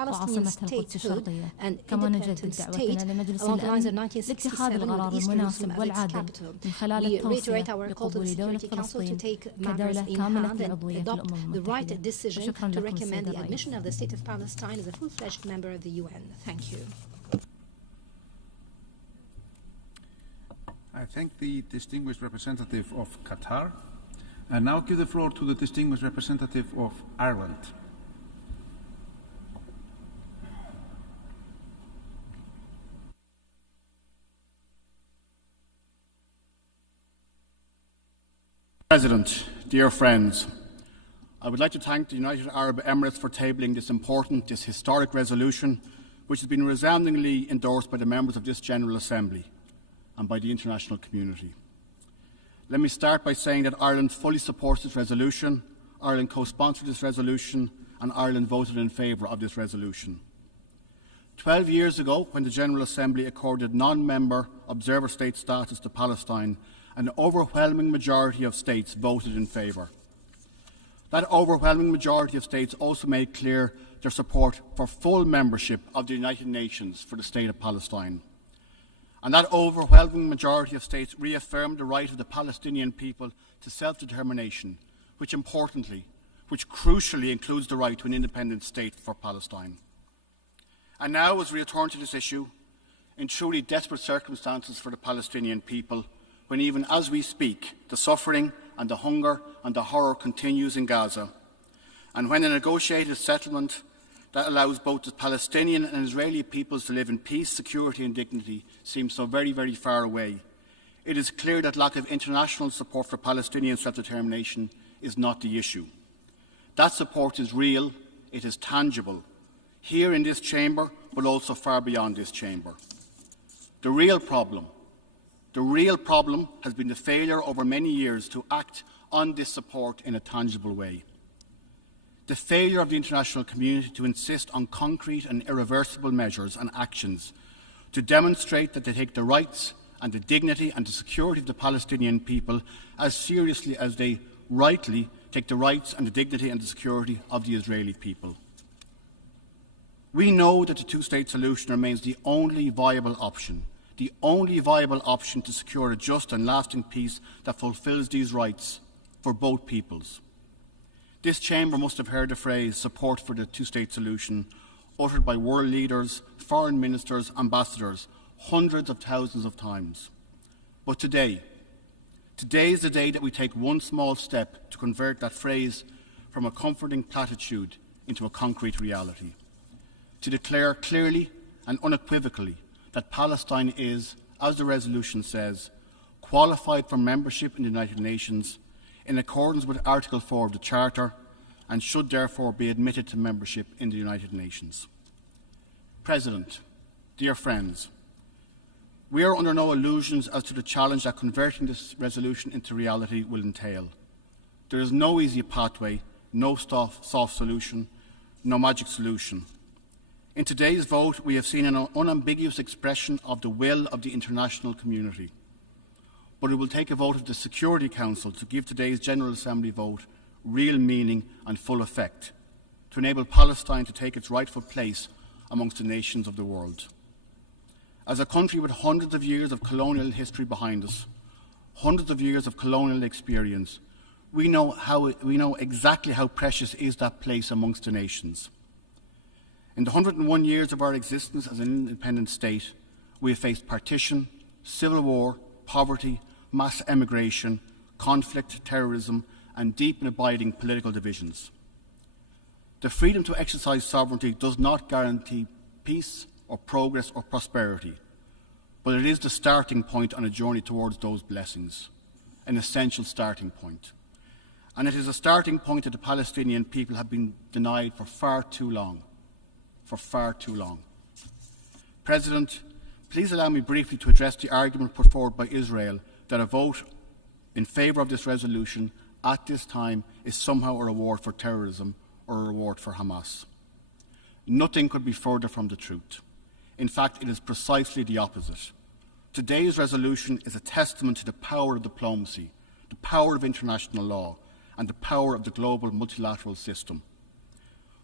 Palestinian statehood and independent state along the lines of 1967 with East Jerusalem as its capital. We reiterate our call to the Security Council to take matters in hand and adopt the right decision to recommend the admission of the State of Palestine as a full-fledged member of the UN. Thank you. I thank the distinguished representative of Qatar, and now give the floor to the distinguished representative of Ireland. President, dear friends, I would like to thank the United Arab Emirates for tabling this historic resolution, which has been resoundingly endorsed by the members of this General Assembly and by the international community. Let me start by saying that Ireland fully supports this resolution, Ireland co-sponsored this resolution, and Ireland voted in favour of this resolution. 12 years ago, when the General Assembly accorded non-member observer state status to Palestine, an overwhelming majority of states voted in favour. That overwhelming majority of states also made clear their support for full membership of the United Nations for the State of Palestine. And that overwhelming majority of states reaffirmed the right of the Palestinian people to self-determination, which crucially includes the right to an independent state for Palestine. And now, as we return to this issue, in truly desperate circumstances for the Palestinian people, when even as we speak, the suffering and the hunger and the horror continues in Gaza, And when a negotiated settlement that allows both the Palestinian and Israeli peoples to live in peace, security and dignity seems so very, very far away, it is clear that lack of international support for Palestinian self-determination is not the issue. That support is real, it is tangible, here in this chamber, but also far beyond this chamber. The real problem has been the failure over many years to act on this support in a tangible way. The failure of the international community to insist on concrete and irreversible measures and actions to demonstrate that they take the rights and the dignity and the security of the Palestinian people as seriously as they rightly take the rights and the dignity and the security of the Israeli people. We know that the two-state solution remains the only viable option to secure a just and lasting peace that fulfills these rights for both peoples. This chamber must have heard the phrase support for the two-state solution uttered by world leaders, foreign ministers, ambassadors, hundreds of thousands of times. But today is the day that we take one small step to convert that phrase from a comforting platitude into a concrete reality. To declare clearly and unequivocally that Palestine is, as the resolution says, qualified for membership in the United Nations in accordance with Article 4 of the Charter and should therefore be admitted to membership in the United Nations. President, dear friends, we are under no illusions as to the challenge that converting this resolution into reality will entail. There is no easy pathway, no soft solution, no magic solution. In today's vote, we have seen an unambiguous expression of the will of the international community. But it will take a vote of the Security Council to give today's General Assembly vote real meaning and full effect, to enable Palestine to take its rightful place amongst the nations of the world. As a country with hundreds of years of colonial history behind us, hundreds of years of colonial experience, we know exactly how precious is that place amongst the nations. In the 101 years of our existence as an independent state, we have faced partition, civil war, poverty, mass emigration, conflict, terrorism, and deep and abiding political divisions. The freedom to exercise sovereignty does not guarantee peace or progress or prosperity, but it is the starting point on a journey towards those blessings, an essential starting point. And it is a starting point that the Palestinian people have been denied for far too long. President, please allow me briefly to address the argument put forward by Israel that a vote in favour of this resolution at this time is somehow a reward for terrorism or a reward for Hamas. Nothing could be further from the truth. In fact, it is precisely the opposite. Today's resolution is a testament to the power of diplomacy, the power of international law, and the power of the global multilateral system.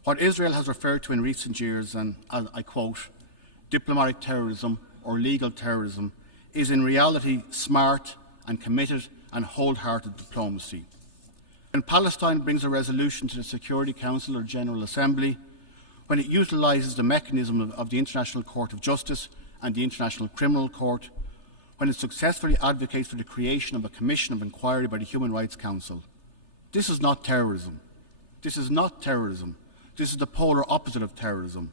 What Israel has referred to in recent years, and I quote, diplomatic terrorism or legal terrorism, is in reality smart and committed and wholehearted diplomacy. When Palestine brings a resolution to the Security Council or General Assembly, when it utilises the mechanism of the International Court of Justice and the International Criminal Court, when it successfully advocates for the creation of a commission of inquiry by the Human Rights Council, this is not terrorism. This is not terrorism. This is the polar opposite of terrorism.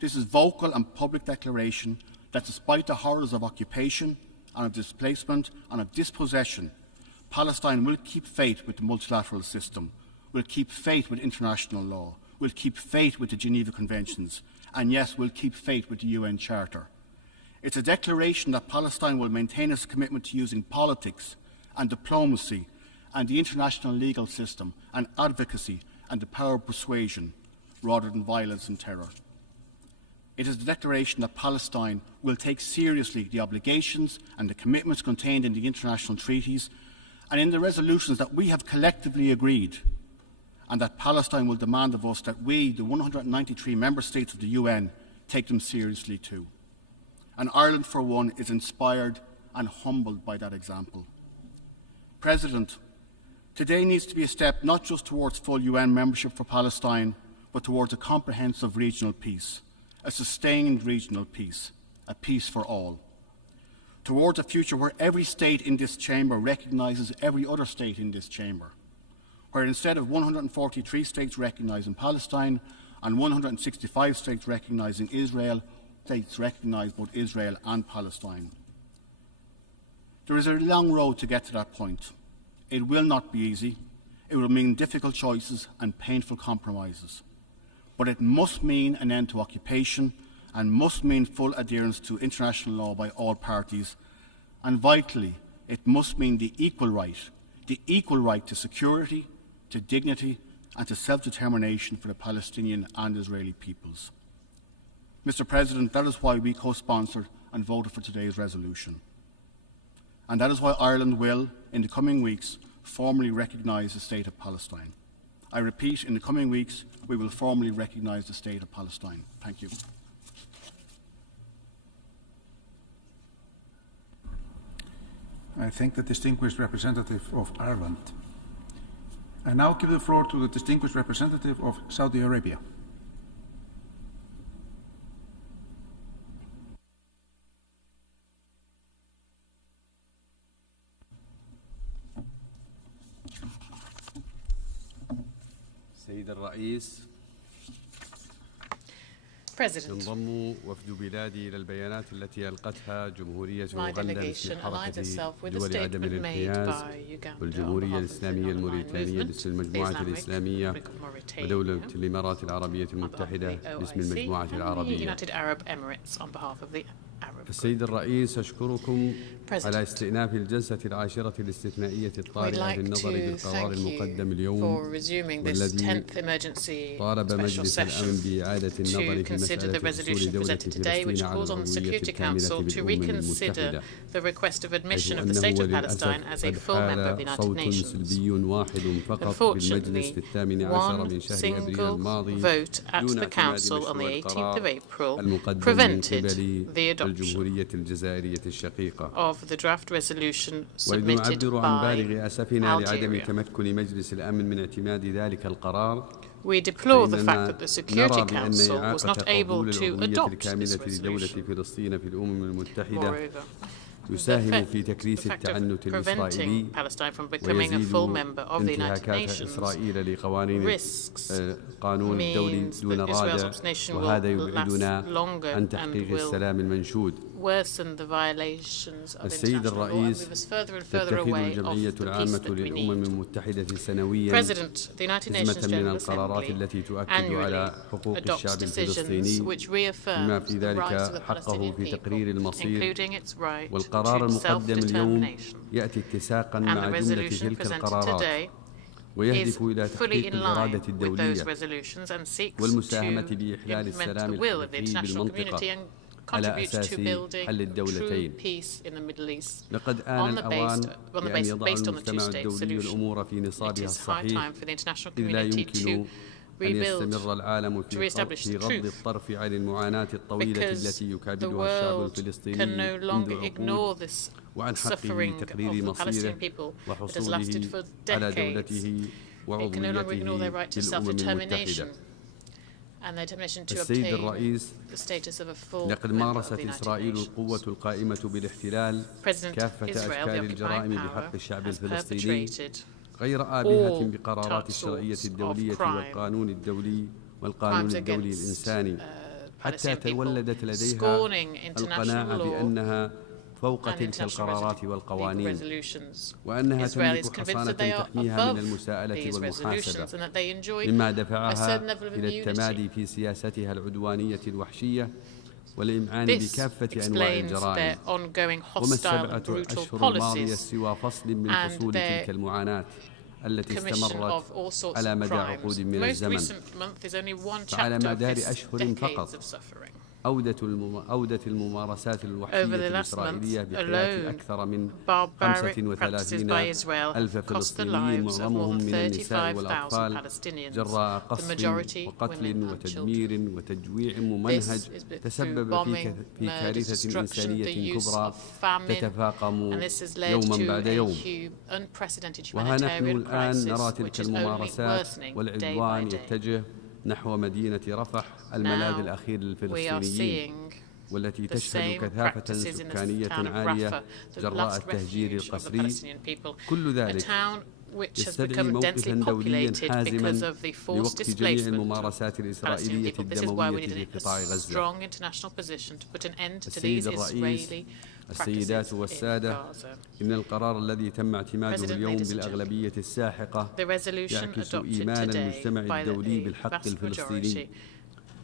This is vocal and public declaration that despite the horrors of occupation and of displacement and of dispossession, Palestine will keep faith with the multilateral system, will keep faith with international law, will keep faith with the Geneva Conventions, and yes, will keep faith with the UN Charter. It's a declaration that Palestine will maintain its commitment to using politics and diplomacy and the international legal system and advocacy and the power of persuasion rather than violence and terror. It is the declaration that Palestine will take seriously the obligations and the commitments contained in the international treaties and in the resolutions that we have collectively agreed, and that Palestine will demand of us that we, the 193 member states of the UN, take them seriously too. And Ireland, for one, is inspired and humbled by that example. President, today needs to be a step not just towards full UN membership for Palestine, but towards a comprehensive regional peace, a sustained regional peace, a peace for all. Towards a future where every state in this chamber recognises every other state in this chamber, where instead of 143 states recognising Palestine and 165 states recognising Israel, states recognise both Israel and Palestine. There is a long road to get to that point. It will not be easy. It will mean difficult choices and painful compromises. But it must mean an end to occupation and must mean full adherence to international law by all parties. And vitally, it must mean the equal right to security, to dignity and to self-determination for the Palestinian and Israeli peoples. Mr. President, that is why we co-sponsored and voted for today's resolution. And that is why Ireland will, in the coming weeks, formally recognise the state of Palestine. I repeat, in the coming weeks, we will formally recognise the state of Palestine. Thank you. I thank the distinguished representative of Ireland. I now give the floor to the distinguished representative of Saudi Arabia. سيد الرئيس ينضم وفد بلادي إلى البيانات التي ألقتها جمهورية أوغندا باسم حركة دول عدم الانحياز والجمهورية الإسلامية الموريتانية باسم المجموعة الإسلامية ودولة الإمارات العربية المتحدة باسم المجموعة العربية. السيد الرئيس أشكركم على استئناف الجلسة العاشرة الاستثنائية الطارئة في النظر بالقرار المقدم اليوم والذي طالب مجلس الأمن بإعادة النظر في مسألة حصول دولة فلسطين على العضوية الكاملة بالأمم المتحدة، حيث أنه وللأسف قد حال صوت سلبي واحد فقط بالمجلس في 18 من شهر أبريل الماضي دون اعتماد مشروع القرار المقدم من قبل الجمهورية الجزائرية الشقيقة. ونعبر عن بالغ أسفنا لعدم تمكن مجلس الأمن من اعتماد ذلك القرار. We deplore the fact that the Security Council was not able to adopt this resolution. Moreover, يساهم في تكريس التعنت الإسرائيلي ويزيد انتهاكات إسرائيل لقوانين القانون الدولي دون رادع، وهذا يبعدنا عن تحقيق السلام المنشود. السيد الرئيس، تتخذ الجمعية العامة للأمم المتحدة سنويا حزمة من القرارات التي تؤكد على حقوق الشعب الفلسطيني بما في ذلك حقه في تقرير المصير، والقرار المقدم اليوم يأتي اتساقا مع جملة تلك القرارات ويهدف إلى تحقيق الإرادة الدولية والمساهمة بإحلال السلام الحقيقي بالمنطقة على أساس حل الدولتين. لقد آن الأوان لأن يضع المجتمع الدولي الأمور في نصابها الصحيح، إذ لا يمكن أن يستمر العالم في غض الطرف عن المعاناة الطويلة التي يكابدها الشعب الفلسطيني منذ عقود، وعن حقه تقرير مصيره وحصوله على دولته وعضويته في الأمم المتحدة. السيد الرئيس، لقد مارست إسرائيل القوة القائمة بالاحتلال كافة أشكال الجرائم بحق الشعب الفلسطيني غير آبهة بقرارات الشرعية الدولية والقانون الدولي الإنساني، حتى تولدت لديها القناعة بأنها فوق تلك القرارات والقوانين، وأنها تملك حصانة تحميها من المساءلة والمحاسبة، مما دفعها إلى التمادي في سياستها العدوانية الوحشية والإمعان بكافة أنواع الجرائم. وما السبعة أشهر الماضية سوى فصل من فصول تلك المعاناة التي استمرت على مدى عقود من الزمن. فعلى مدار أشهر فقط أودت الممارسات الوحشية الإسرائيلية بحياة أكثر من 35,000 فلسطيني، معظمهم من النساء والأطفال، جراء قصف وقتل وتدمير وتجويع ممنهج تسبب في كارثة إنسانية كبرى تتفاقم يوما بعد يوم. وها نحن الآن نرى تلك الممارسات والعدوان يتجه نحو مدينة رفح الملاذ الأخير للفلسطينيين، والتي تشهد كثافة سكانية عالية جراء التهجير القسري. كل ذلك which has become densely populated because of the forced displacement of Palestinian people. This is why we need a strong international position to put an end to these Israeli السيدات والسادة إن القرار الذي تم اعتماده اليوم بالأغلبية الساحقة يعكس إيمان المجتمع الدولي بالحق الفلسطيني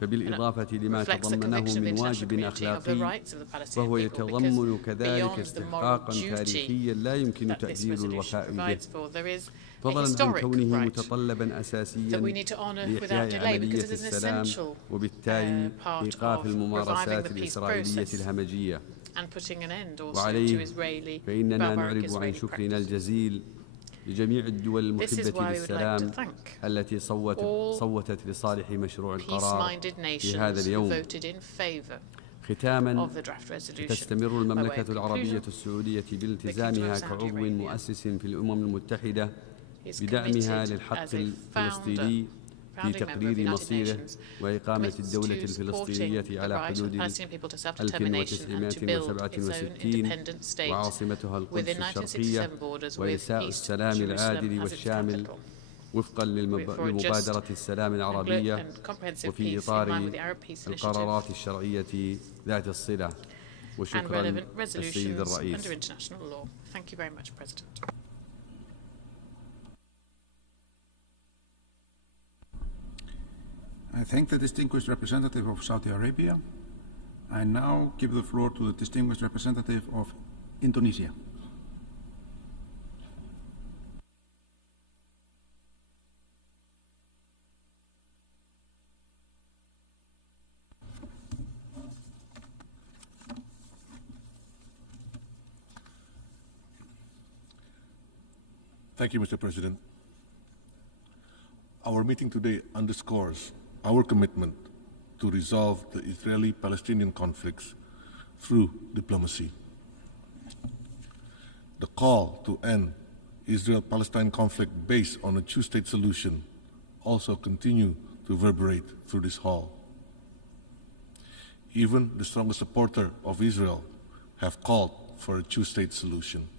فبالإضافة لما تضمنه من واجب أخلاقي فهو يتضمن كذلك استحقاقا تاريخيا لا يمكن تأجيل الوفاء به فضلا عن كونه متطلبا أساسيا لإحياء عملية السلام وبالتالي إيقاف الممارسات الإسرائيلية الهمجية وعليه فإننا نعرب عن شكرنا الجزيل لجميع الدول المحبة للسلام التي صوتت لصالح مشروع القرار في هذا اليوم. ختاما تستمر المملكة العربية السعودية بالتزامها كعضو مؤسس في الأمم المتحدة بدعمها للحق الفلسطيني في تقرير مصيره وإقامة الدولة الفلسطينية على حدود 1967 وعاصمتها القدس الشرقية وإساء السلام العادل والشامل وفقا لمبادرة السلام العربية وفي إطار القرارات الشرعية ذات الصلة. وشكرا السيد الرئيس. I thank the distinguished representative of Saudi Arabia. I now give the floor to the distinguished representative of Indonesia. Thank you, Mr. President. Our meeting today underscores our commitment to resolve the Israeli-Palestinian conflicts through diplomacy. The call to end Israel-Palestine conflict based on a two-state solution also continue to reverberate through this hall. Even the strongest supporter of Israel have called for a two-state solution.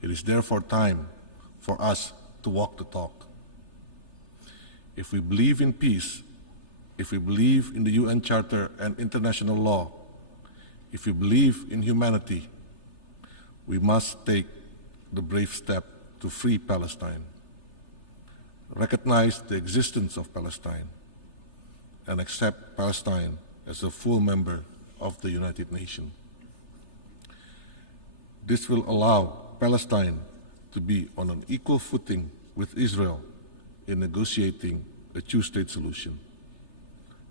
It is therefore time for us to walk the talk. If we believe in peace, if we believe in the UN Charter and international law, if we believe in humanity, we must take the brave step to free Palestine, recognize the existence of Palestine, and accept Palestine as a full member of the United Nations. This will allow Palestine to be on an equal footing with Israel in negotiating a two-state solution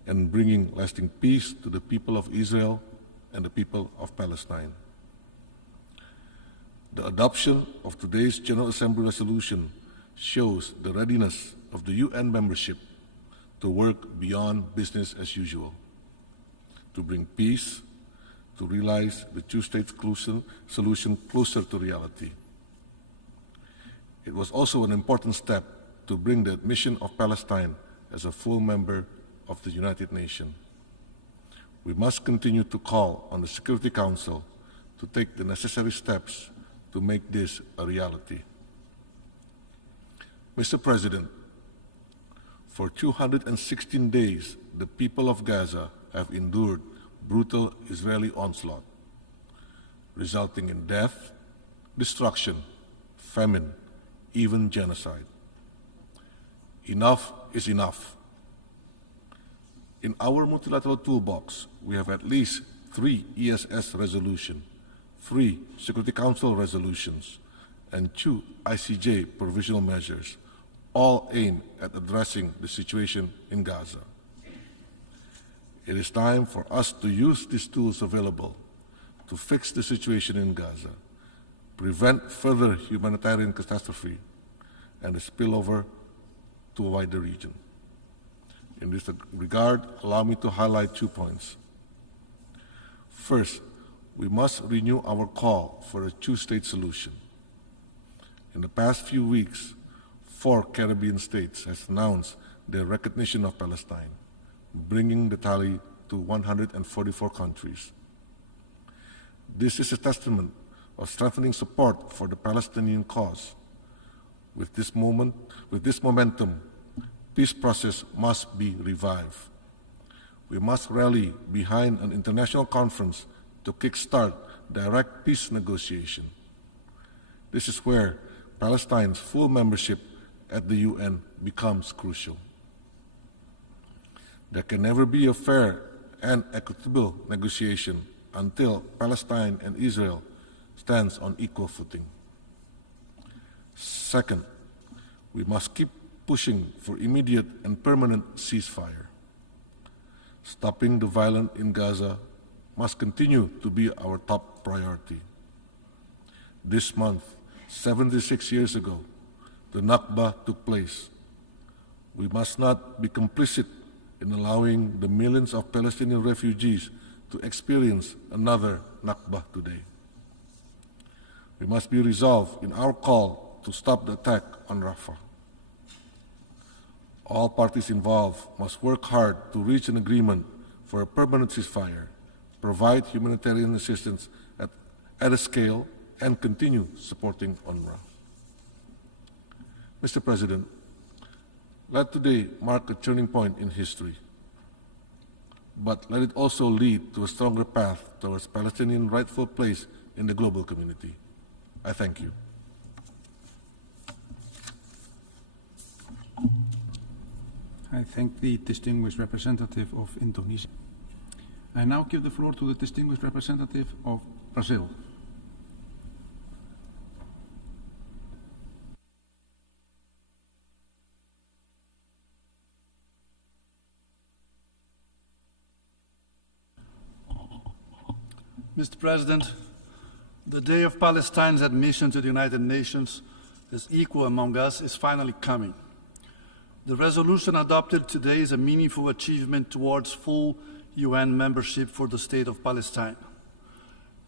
and bringing lasting peace to the people of Israel and the people of Palestine. The adoption of today's General Assembly resolution shows the readiness of the UN membership to work beyond business as usual, to bring peace, to realize the two-state solution closer to reality. It was also an important step to bring the admission of Palestine as a full member of the United Nations. We must continue to call on the Security Council to take the necessary steps to make this a reality. Mr. President, for 216 days, the people of Gaza have endured brutal Israeli onslaught, resulting in death, destruction, famine, even genocide. Enough is enough. In our multilateral toolbox, we have at least 3 ESS resolutions, 3 Security Council resolutions, and 2 ICJ provisional measures, all aimed at addressing the situation in Gaza. It is time for us to use these tools available to fix the situation in Gaza, prevent further humanitarian catastrophe, and the spillover to a wider region. In this regard, allow me to highlight 2 points. First, we must renew our call for a two-state solution. In the past few weeks, 4 Caribbean states have announced their recognition of Palestine, bringing the tally to 144 countries. This is a testament of strengthening support for the Palestinian cause, With this momentum, peace process must be revived. We must rally behind an international conference to kickstart direct peace negotiation. This is where Palestine's full membership at the UN becomes crucial. There can never be a fair and equitable negotiation until Palestine and Israel stands on equal footing. Second, we must keep pushing for immediate and permanent ceasefire. Stopping the violence in Gaza must continue to be our top priority. This month, 76 years ago, the Nakba took place. We must not be complicit in allowing the millions of Palestinian refugees to experience another Nakba today. We must be resolved in our call to stop the attack on Rafah. All parties involved must work hard to reach an agreement for a permanent ceasefire, provide humanitarian assistance at a scale, and continue supporting UNRWA. Mr. President, let today mark a turning point in history, but let it also lead to a stronger path towards Palestinian rightful place in the global community. I thank you. I thank the distinguished representative of Indonesia. I now give the floor to the distinguished representative of Brazil. Mr. President, the day of Palestine's admission to the United Nations as equal among us is finally coming. The resolution adopted today is a meaningful achievement towards full UN membership for the State of Palestine.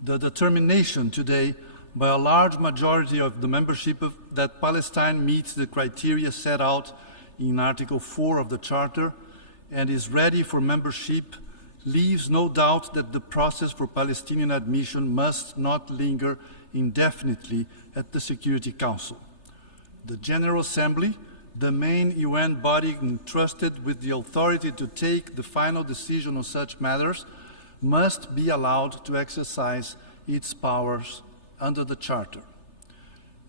The determination today by a large majority of the membership that Palestine meets the criteria set out in Article 4 of the Charter and is ready for membership leaves no doubt that the process for Palestinian admission must not linger indefinitely at the Security Council. The General Assembly, the main UN body entrusted with the authority to take the final decision on such matters, must be allowed to exercise its powers under the Charter.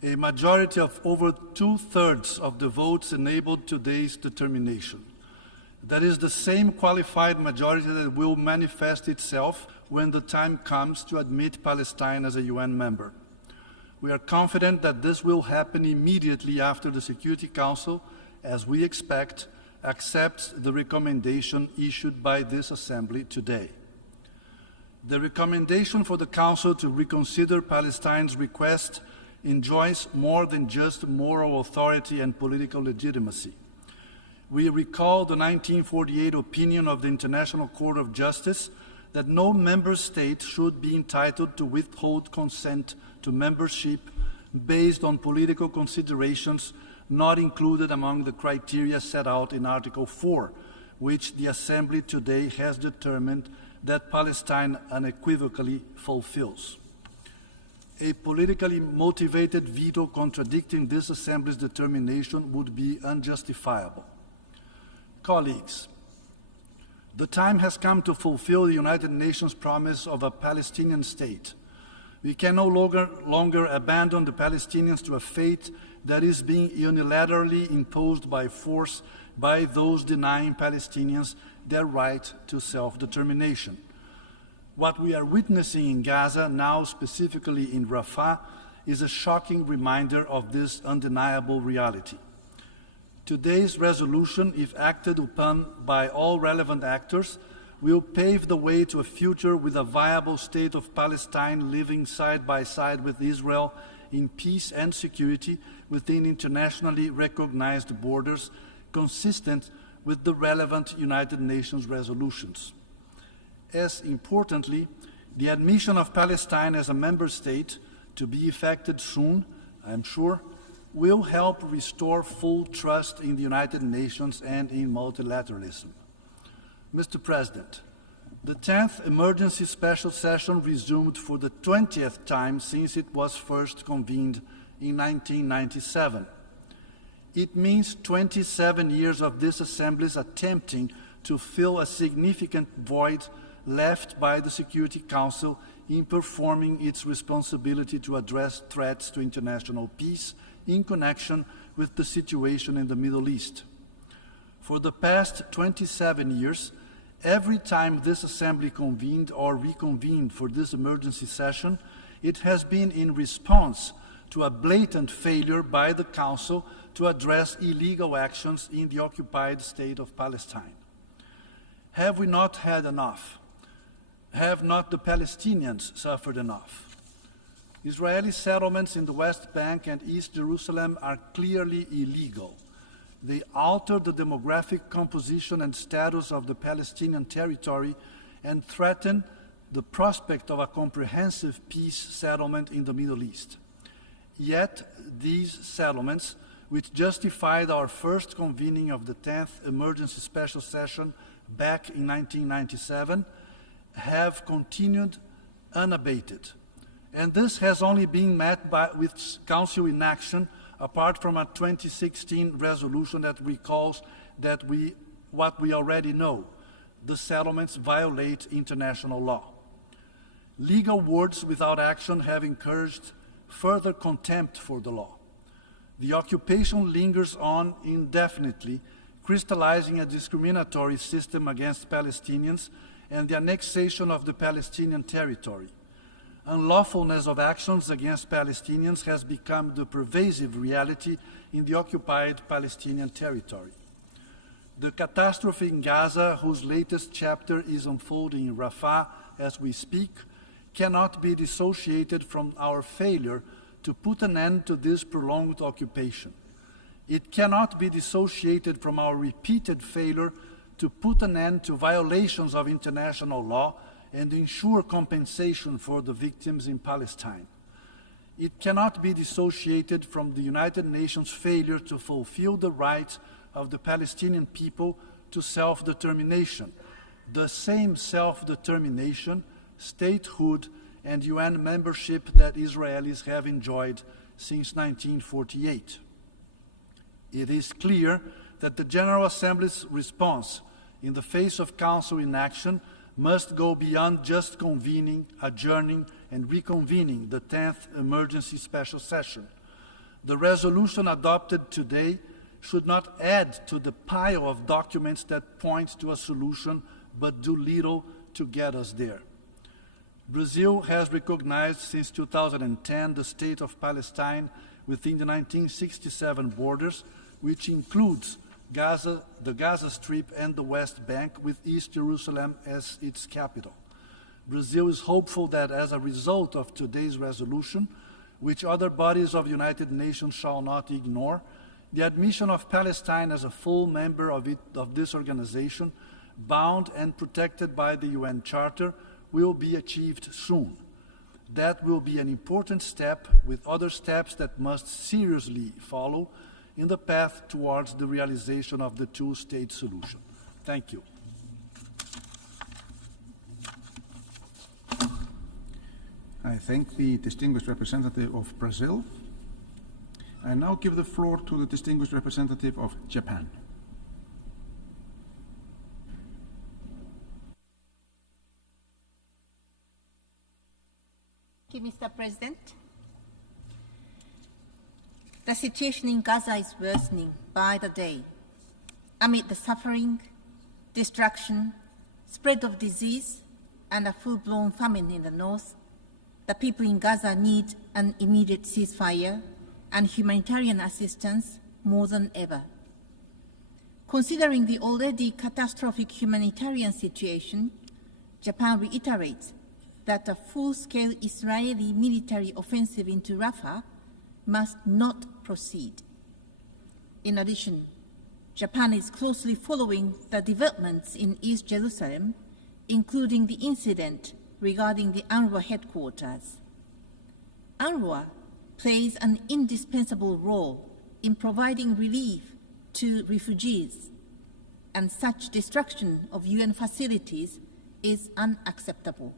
A majority of over 2/3 of the votes enabled today's determination. That is the same qualified majority that will manifest itself when the time comes to admit Palestine as a UN member. We are confident that this will happen immediately after the Security Council, as we expect, accepts the recommendation issued by this Assembly today. The recommendation for the Council to reconsider Palestine's request enjoys more than just moral authority and political legitimacy. We recall the 1948 opinion of the International Court of Justice that no member state should be entitled to withhold consent to membership based on political considerations not included among the criteria set out in Article 4, which the Assembly today has determined that Palestine unequivocally fulfills. A politically motivated veto contradicting this Assembly's determination would be unjustifiable. Colleagues, the time has come to fulfill the United Nations promise of a Palestinian state. We can no longer abandon the Palestinians to a fate that is being unilaterally imposed by force by those denying Palestinians their right to self-determination. What we are witnessing in Gaza, now specifically in Rafah, is a shocking reminder of this undeniable reality. Today's resolution, if acted upon by all relevant actors, will pave the way to a future with a viable state of Palestine living side by side with Israel in peace and security within internationally recognized borders, consistent with the relevant United Nations resolutions. As importantly, the admission of Palestine as a member state, to be effected soon, I'm sure, will help restore full trust in the United Nations and in multilateralism. Mr. President, the 10th Emergency Special Session resumed for the 20th time since it was first convened in 1997. It means 27 years of this Assembly's attempting to fill a significant void left by the Security Council in performing its responsibility to address threats to international peace in connection with the situation in the Middle East. For the past 27 years, every time this Assembly convened or reconvened for this emergency session, it has been in response to a blatant failure by the Council to address illegal actions in the occupied state of Palestine. Have we not had enough? Have not the Palestinians suffered enough? Israeli settlements in the West Bank and East Jerusalem are clearly illegal. They alter the demographic composition and status of the Palestinian territory and threaten the prospect of a comprehensive peace settlement in the Middle East. Yet these settlements, which justified our first convening of the 10th Emergency Special Session back in 1997, have continued unabated. And this has only been met with Council inaction, apart from a 2016 resolution that recalls that what we already know: the settlements violate international law. Legal words without action have encouraged further contempt for the law. The occupation lingers on indefinitely, crystallizing a discriminatory system against Palestinians and the annexation of the Palestinian territory. Unlawfulness of actions against Palestinians has become the pervasive reality in the occupied Palestinian territory. The catastrophe in Gaza, whose latest chapter is unfolding in Rafah as we speak, cannot be dissociated from our failure to put an end to this prolonged occupation. It cannot be dissociated from our repeated failure to put an end to violations of international law and ensure compensation for the victims in Palestine. It cannot be dissociated from the United Nations' failure to fulfill the rights of the Palestinian people to self-determination, the same self-determination, statehood, and UN membership that Israelis have enjoyed since 1948. It is clear that the General Assembly's response in the face of Council inaction must go beyond just convening, adjourning, and reconvening the 10th Emergency Special Session. The resolution adopted today should not add to the pile of documents that point to a solution but do little to get us there. Brazil has recognized since 2010 the state of Palestine within the 1967 borders, which includes Gaza, the Gaza Strip and the West Bank, with East Jerusalem as its capital. Brazil is hopeful that as a result of today's resolution, which other bodies of the United Nations shall not ignore, the admission of Palestine as a full member of this organization, bound and protected by the UN Charter, will be achieved soon. That will be an important step, with other steps that must seriously follow in the path towards the realization of the two-state solution. Thank you. I thank the distinguished representative of Brazil. I now give the floor to the distinguished representative of Japan. Thank you, Mr. President. The situation in Gaza is worsening by the day. Amid the suffering, destruction, spread of disease, and a full-blown famine in the north, the people in Gaza need an immediate ceasefire and humanitarian assistance more than ever. Considering the already catastrophic humanitarian situation, Japan reiterates that a full-scale Israeli military offensive into Rafah must not proceed. In addition, Japan is closely following the developments in East Jerusalem, including the incident regarding the UNRWA headquarters. UNRWA plays an indispensable role in providing relief to refugees, and such destruction of UN facilities is unacceptable.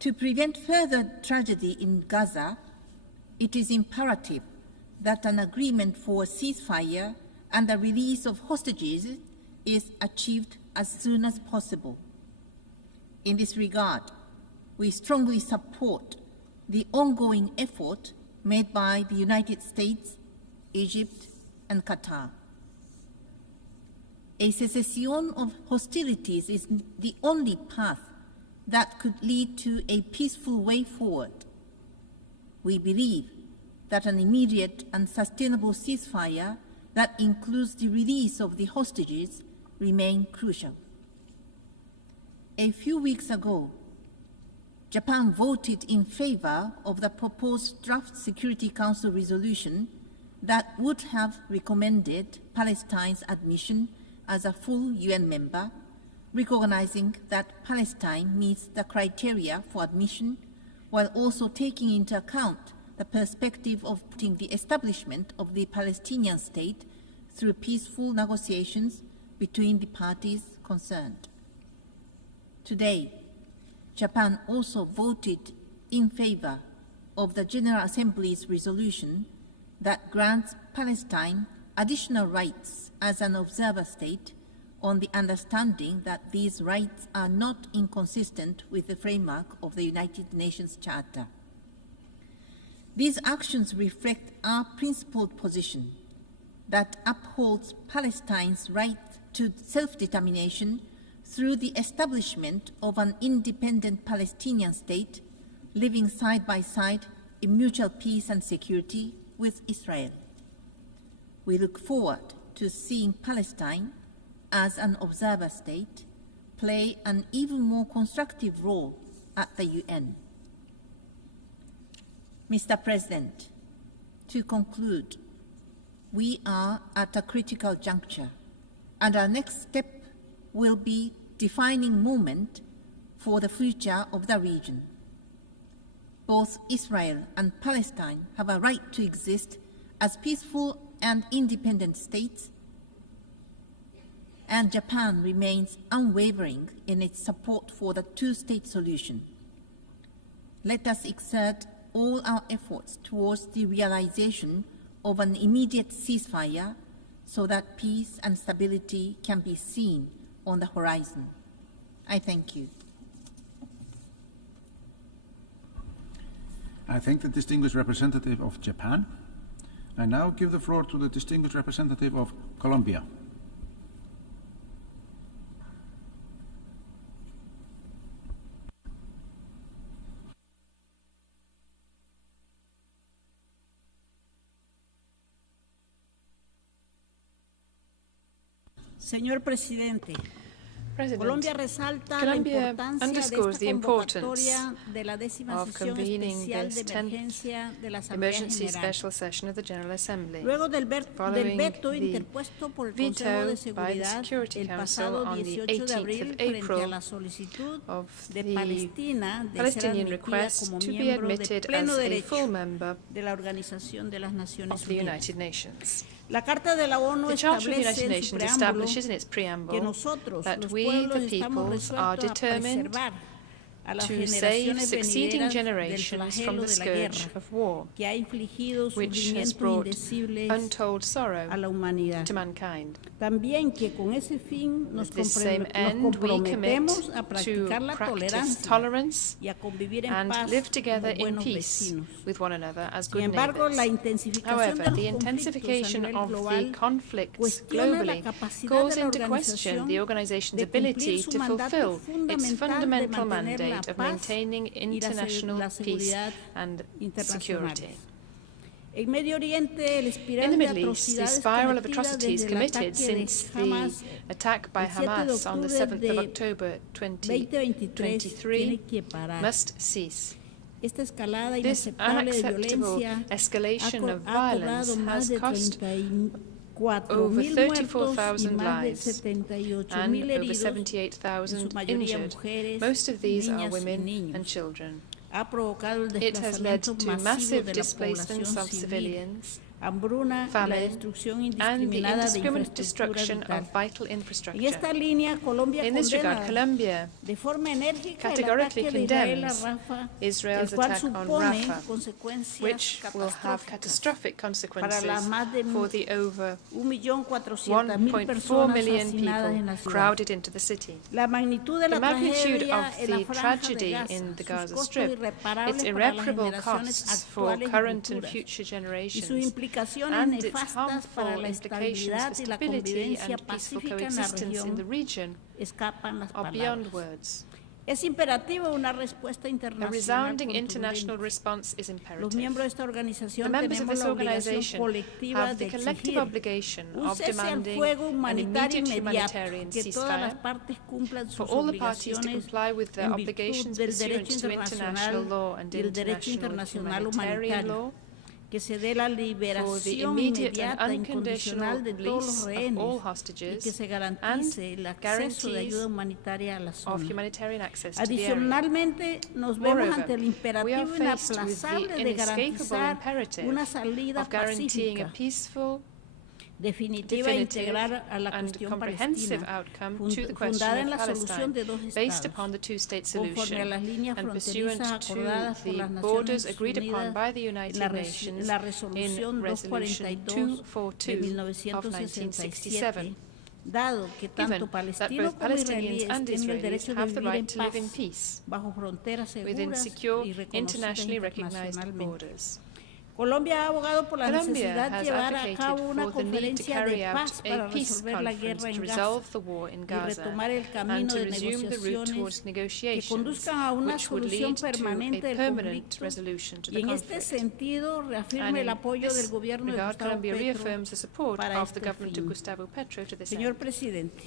To prevent further tragedy in Gaza, it is imperative that an agreement for a ceasefire and the release of hostages is achieved as soon as possible. In this regard, we strongly support the ongoing effort made by the United States, Egypt, and Qatar. A cessation of hostilities is the only path that could lead to a peaceful way forward. We believe that an immediate and sustainable ceasefire that includes the release of the hostages remain crucial. A few weeks ago, Japan voted in favor of the proposed draft Security Council resolution that would have recommended Palestine's admission as a full UN member, recognizing that Palestine meets the criteria for admission, while also taking into account the perspective of putting the establishment of the Palestinian state through peaceful negotiations between the parties concerned. Today, Japan also voted in favor of the General Assembly's resolution that grants Palestine additional rights as an observer state on the understanding that these rights are not inconsistent with the framework of the United Nations Charter. These actions reflect our principled position that upholds Palestine's right to self-determination through the establishment of an independent Palestinian state living side by side in mutual peace and security with Israel. We look forward to seeing Palestine, as an observer state, play an even more constructive role at the UN. Mr. President, to conclude, we are at a critical juncture, and our next step will be defining moment for the future of the region. Both Israel and Palestine have a right to exist as peaceful and independent states, and Japan remains unwavering in its support for the two-state solution. Let us exert all our efforts towards the realization of an immediate ceasefire so that peace and stability can be seen on the horizon. I thank you. I thank the distinguished representative of Japan. I now give the floor to the distinguished representative of Colombia. Señor Presidente, Colombia resalta la Colombia importancia underscores the de esta importance convocatoria de la 10ª of sesión convening especial this de 10th emergencia de la Asamblea emergency General. special session of the General Assembly. Luego del Following veto the interpuesto por el veto Consejo de by the Seguridad Security el Council pasado on the 18 de 18th of abril frente a April la solicitud of de the Palestina de ser Palestinian admitida request como to be miembro de admitted pleno as a derecho full member de la Organización de las Naciones of the Unidas. United Nations. La Carta de la ONU The Charter of the establece United en su Nations preámbulo establishes in its que preamble nosotros, that los we, pueblos, the estamos peoples, are resueltos a determined preservar a las to save generaciones succeeding venideras del generations from flagelo the de la scourge guerra of war, que ha infligido which has sufrimientos brought indecibles untold sorrow a la humanidad. to mankind. También que con ese fin nos With this same end, we commit comprometemos a to practicar la practice tolerancia tolerance y a convivir en and paz live together como in buenos peace vecinos. with one another as Sin good embargo, la neighbors. intensificación However, de the los conflictos a intensification nivel of the global conflicts cuestiona la globally capacidad calls de la into question organización the organization's de cumplir ability su to mandato fulfill its fundamental de fundamental mantener la mandate of paz maintaining y international la peace seguridad and internacionales. security. En Medio Oriente, el In espiral the de Middle East, the atrocidades spiral of cometidas atrocities desde el committed ataque de since the Hamas attack by el 7 de Hamas on the 7th of octubre October de 2023 tiene que parar. must cease. Esta escalada This inaceptable de unacceptable violencia escalation of ha violence cobrado más has de cost 34,000 over muertos y 34,000 más de lives 78,000 and over heridos, en 78,000 su mayoría injured. mujeres, Most of these are niñas y women niños. and children. Ha provocado el It has led desplazamiento to masivo massive de la displacements población of civil, civilians, hambruna y la destrucción indiscriminada de infraestructuras vitales. En esta línea, Colombia condena de forma enérgica el ataque de Israel a Rafah, el cual supone consecuencias catastróficas para las más de 1.400.000 personas hacinadas en la ciudad. La magnitud de la tragedia en la franja de Gaza, sus costos irreparables para las generaciones actuales y futuras, y sus implicaciones nefastas para la estabilidad y la convivencia pacífica en la región escapan las palabras. Es imperativo una respuesta internacional contundente. Los miembros de esta organización tenemos la obligación colectiva de exigir un cese al fuego humanitario inmediato, que todas las partes cumplan sus obligaciones en virtud del derecho internacional y el derecho internacional humanitario, que se dé la liberación inmediata e incondicional de todos los rehenes y que se garantice el acceso de ayuda humanitaria a la zona. Adicionalmente, nos vemos ante el imperativo inaplazable de garantizar una salida pacífica, definitiva e integral a la cuestión palestina, fundada en la solución de dos estados, conforme a las líneas fronterizas acordadas por las Naciones Unidas en la resolución 242 de 1967, dado que tanto palestinos como israelíes tienen el derecho de vivir en paz bajo fronteras seguras y reconocidas internacionalmente. Colombia ha abogado por la necesidad de llevar a cabo una conferencia de paz para resolver la guerra en Gaza y retomar el camino de negociaciones que conduzcan a una solución permanente del conflicto, y en este sentido reafirma el apoyo del gobierno de Gustavo Petro para este fin. Señor Presidente,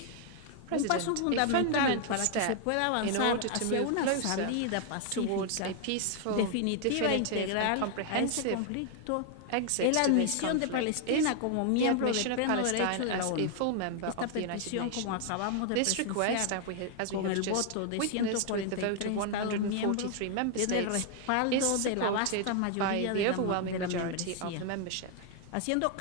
un paso fundamental para que se pueda avanzar hacia una salida pacífica, definitiva e integral a este conflicto es la admisión de Palestina como miembro de pleno derecho de la ONU. Esta petición, como acabamos de presenciar con el voto de 143 Estados miembros, tiene el respaldo de la vasta mayoría de la membresía. Haciendo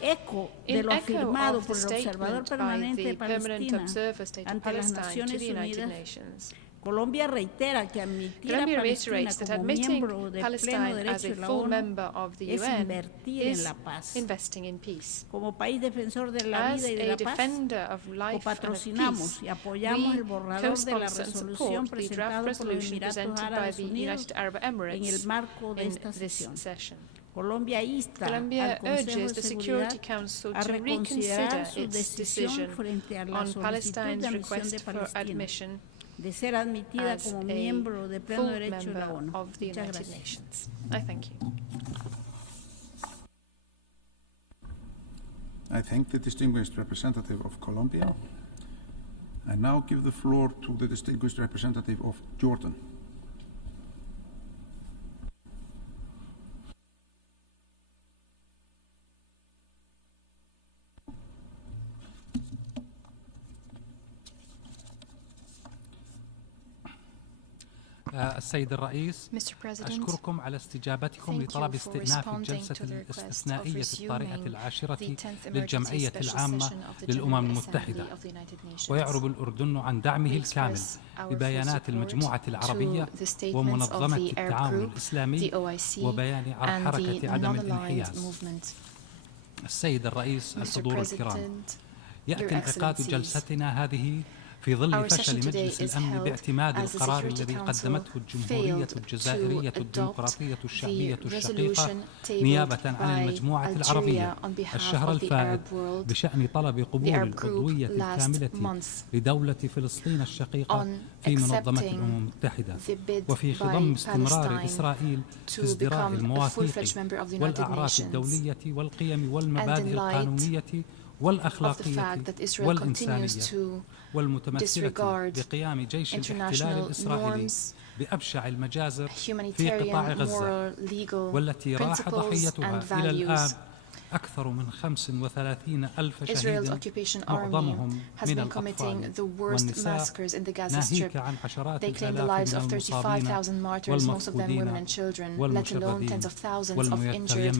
eco de lo afirmado por el observador permanente de Palestina ante las Naciones Unidas, Colombia reitera que admitir a Palestina como miembro de pleno derecho de la ONU es invertir en la paz. Como país defensor de la vida y de la paz, copatrocinamos y apoyamos el borrador de la resolución presentado por los Emiratos Árabes Unidos en el marco de esta sesión. Colombia insta al Consejo de Seguridad a reconsiderar su decisión frente a la solicitud de admisión de Palestina de ser admitida como miembro de pleno derecho de la ONU. Muchas gracias. I thank the distinguished representative of Colombia. I now give the floor to the distinguished representative of Jordan. السيد الرئيس، أشكركم على استجابتكم لطلب استئناف الجلسة الاستثنائية الطارئة العاشرة للجمعية العامة للأمم المتحدة. ويعرب الأردن عن دعمه الكامل لبيانات المجموعة العربية ومنظمة التعاون الإسلامي وبيان حركة عدم الانحياز. السيد الرئيس، الحضور الكرام، يأتي انعقاد جلستنا هذه في ظل فشل مجلس الأمن باعتماد القرار الذي قدمته الجمهورية الجزائرية الديمقراطية الشعبية الشقيقة نيابة عن المجموعة العربية الشهر الفائت بشأن طلب قبول العضوية الكاملة لدولة فلسطين الشقيقة في منظمة الأمم المتحدة، وفي خضم استمرار إسرائيل في ازدراء المواثيق والأعراف الدولية والقيم والمبادئ القانونية والأخلاقية والإنسانية والمتمثلة بقيام جيش الاحتلال الإسرائيلي بأبشع المجازر في قطاع غزة، والتي راح ضحيتها إلى الآن أكثر من 35,000 شهيد معظمهم من الأطفال والنساء ناهيك عن عشرات الآلاف من المصابين والمفقودين والمشردين والميتمين.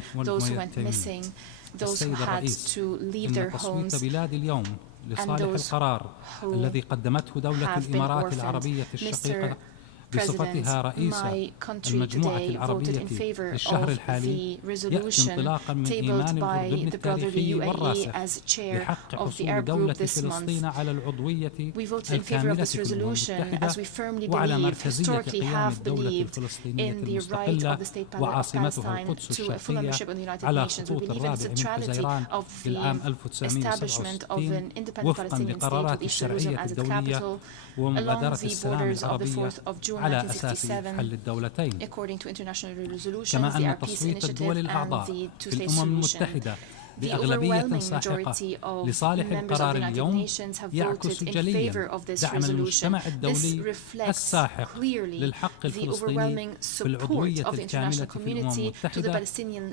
السيد الرئيس، إن تصويت بلاد اليوم لصالح القرار الذي قدمته دولة الإمارات العربية الشقيقة بصفتها رئيسة المجموعة العربية للشهر الحالي يأتي انطلاقا من إيمان الأردن التاريخي والراسخ بحق حصول دولة فلسطين على العضوية الكاملة في الأمم المتحدة وعلى مركزية قيام الدولة الفلسطينية المستقلة وعاصمتها القدس الشرقية على خطوط 4 من حزيران للعام 1967 وفقا لقرارات الشرعية الدولية ومبادرة السلام العربية على أساس حل الدولتين. كما أن تصويت الدول الأعضاء في الأمم المتحدة بأغلبية ساحقة لصالح القرار اليوم يعكس جليا دعم المجتمع الدولي الساحق للحق الفلسطيني في العضوية الكاملة في الأمم المتحدة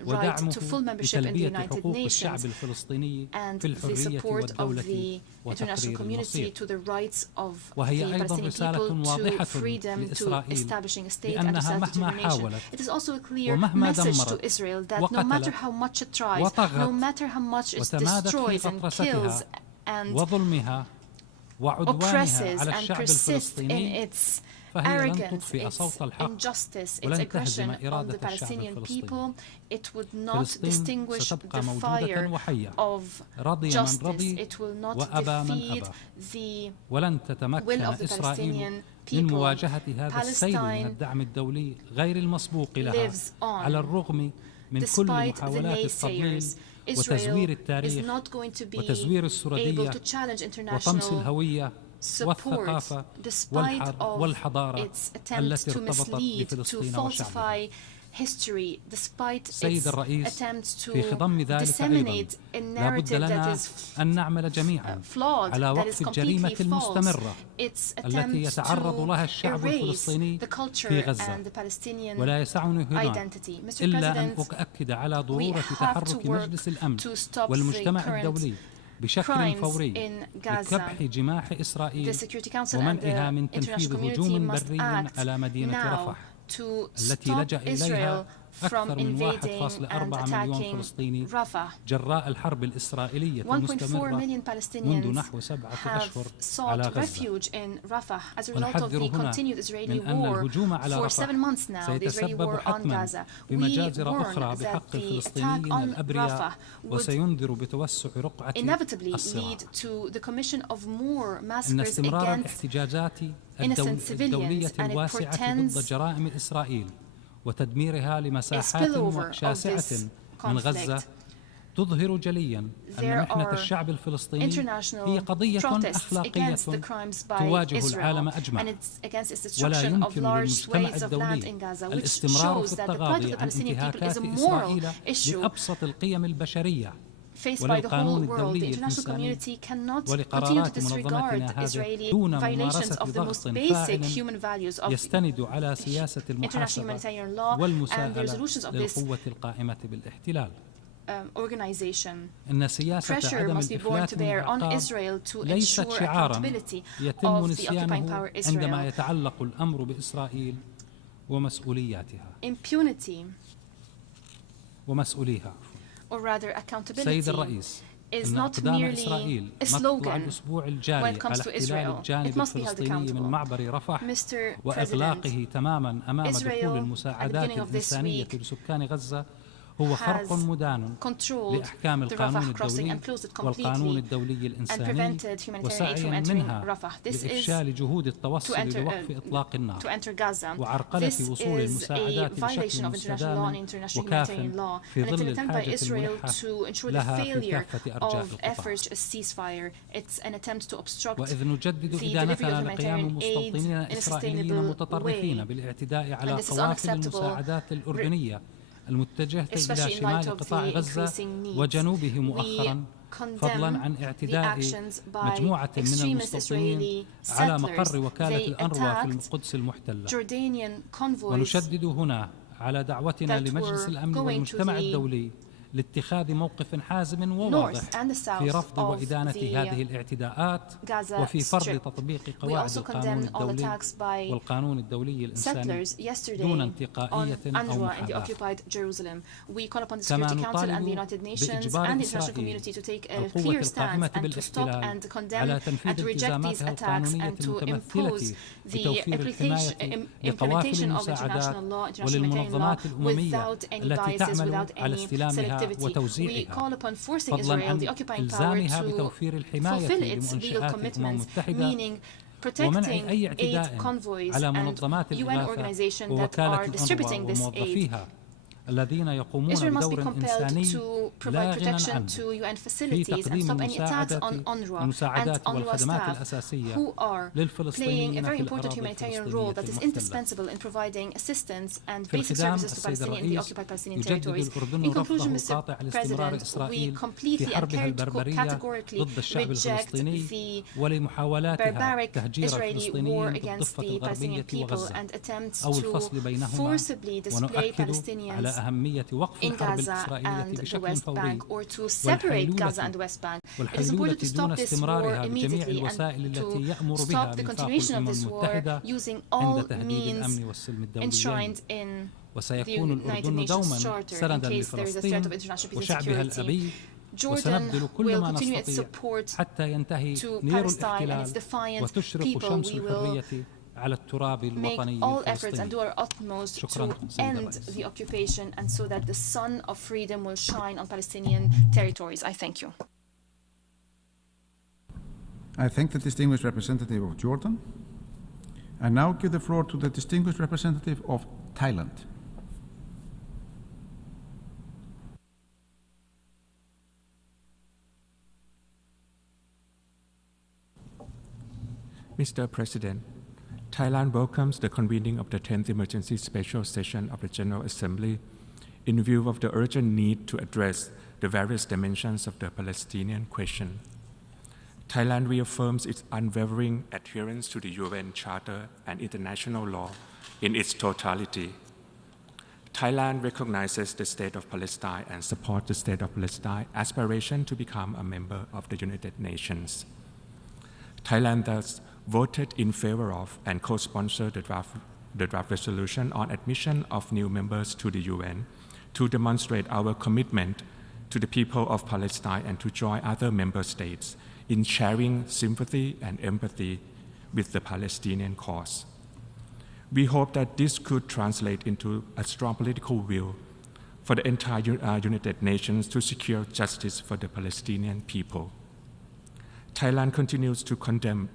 ودعمه لتلبية حقوق الشعب الفلسطيني في الحرية والدولة وتقرير المصير. وهي أيضا رسالة واضحة لإسرائيل بأنها مهما حاولت ومهما دمرت وقتلت وطغت وتمادت في غطرستها وظلمها وعدوانها على الشعب الفلسطيني فهي لن تطفئ صوت الحق ولن تهزم إرادة الشعب الفلسطيني. فلسطين ستبقى موجودة وحية، رضي من رضي وأبى من أبى، ولن تتمكن إسرائيل من مواجهة هذا السيل من الدعم الدولي غير المسبوق لها على الرغم من كل محاولات التضليل وتزوير التاريخ وتزوير السردية وطمس الهوية والثقافة والحضارة التي ارتبطت بفلسطين وشعبها. سيد الرئيس، في خضم ذلك أيضا لابد لنا أن نعمل جميعا على وقف الجريمة المستمرة التي يتعرض لها الشعب الفلسطيني في غزة. ولا يسعني هنا إلا أن أؤكد على ضرورة تحرك مجلس الأمن والمجتمع الدولي بشكل فوري لكبح جماح إسرائيل ومنعها من تنفيذ هجوم بري على مدينة رفح التي لجأ إليها أكثر من 1.4 مليون فلسطيني جراء الحرب الإسرائيلية المستمرة منذ نحو 7 أشهر على غزة. ونحذر هنا من أن الهجوم على رفح سيتسبب حتما بمجازر أخرى بحق الفلسطينيين الأبرياء وسينذر بتوسع رقعة الصراع. إن استمرار الاحتجاجات الدولية الواسعة ضد جرائم إسرائيل وتدميرها لمساحات شاسعة من غزة تظهر جليا أن محنة الشعب الفلسطيني هي قضية أخلاقية تواجه العالم أجمع، ولا يمكن للمجتمع الدولي الاستمرار في التغاضي عن انتهاكات إسرائيل لأبسط القيم البشرية وللقانون الدولي الإنساني ولقرارات منظمتنا هذه دون ممارسة ضغط فاعل يستند على سياسة المحاسبة والمساءلة للقوة القائمة بالاحتلال. إن سياسة عدم الإفلات من العقاب ليست شعارا يتم نسيانه عندما يتعلق الأمر بإسرائيل ومسؤولياتها ومسؤوليها. سيد الرئيس، إن أقدام إسرائيل مطلع الأسبوع الجاري على احتلال الجانب الفلسطيني من معبر رفح وإغلاقه تماما أمام دخول المساعدات الإنسانية لسكان غزة هو خرق مدان لأحكام القانون الدولي والقانون الدولي الإنساني وسعي منها لإفشال جهود التوصل لوقف إطلاق النار وعرقلة وصول المساعدات بشكل مستدام وكاف في ظل الحاجة الملحة لها في كافة أرجاء القطاع. وإذ نجدد إدانتنا لقيام المستوطنين الإسرائيليين متطرفين بالاعتداء على قوافل المساعدات الأردنية المتجهة إلى شمال قطاع غزة وجنوبه مؤخرا، فضلا عن اعتداء مجموعة من المستوطنين على مقر وكالة الأنروا في القدس المحتلة. ونشدد هنا على دعوتنا لمجلس الأمن والمجتمع الدولي لاتخاذ موقف حازم وواضح في رفض وإدانة هذه الاعتداءات وفي فرض تطبيق قواعد القانون الدولي والقانون الدولي الإنساني دون انتقائية أو محاباة. كما نطالب بإجبار إسرائيل القوة القائمة بالاحتلال على تنفيذ التزاماتها القانونية المتمثلة بتوفير الحماية لقوافل المساعدات وللمنظمات الأممية التي تعمل على استلامها وتوزيعها، فضلا عن إلزامها بتوفير الحماية لمنشآت الأمم المتحدة ومنع أي اعتداء على منظمات الإغاثة ووكالة الأنروا وموظفيها الذين يقومون بدور إنساني لا غنى عنه في تقديم المساعدات والخدمات الأساسية للفلسطينيين في الأراضي الفلسطينية المحتلة. في الختام، السيد الرئيس، يجدد الأردن رفضه القاطع لاستمرار إسرائيل في حربها البربرية ضد الشعب الفلسطيني ولمحاولاتها تهجير الفلسطينيين بالضفة الغربية وغزة أو الفصل بينهما، ونؤكد على أهمية وقف الحرب الإسرائيلية بشكل فوري والحيلولة دون استمرارها بجميع الوسائل التي يأمر بها ميثاق الأمم المتحدة عند تهديد الأمن والسلم الدوليين. وسيكون الأردن دوما سندا لفلسطين وشعبها الأبي، وسنبذل كل ما نستطيع حتى ينتهي نير الاحتلال وتشرق شمس الحرية على التراب الوطني الفلسطيني. شكرا the occupation and so that the sun of freedom will shine on Palestinian territories. I thank you. I thank the distinguished representative of Jordan. I now give the floor to the distinguished representative of Thailand. Mr. President, Thailand welcomes the convening of the 10th Emergency Special Session of the General Assembly in view of the urgent need to address the various dimensions of the Palestinian question. Thailand reaffirms its unwavering adherence to the UN Charter and international law in its totality. Thailand recognizes the State of Palestine and supports the State of Palestine aspiration to become a member of the United Nations. Thailand thus voted in favor of and co-sponsored the draft resolution on admission of new members to the UN to demonstrate our commitment to the people of Palestine and to join other member states in sharing sympathy and empathy with the Palestinian cause. We hope that this could translate into a strong political will for the entire United Nations to secure justice for the Palestinian people. Thailand continues to condemn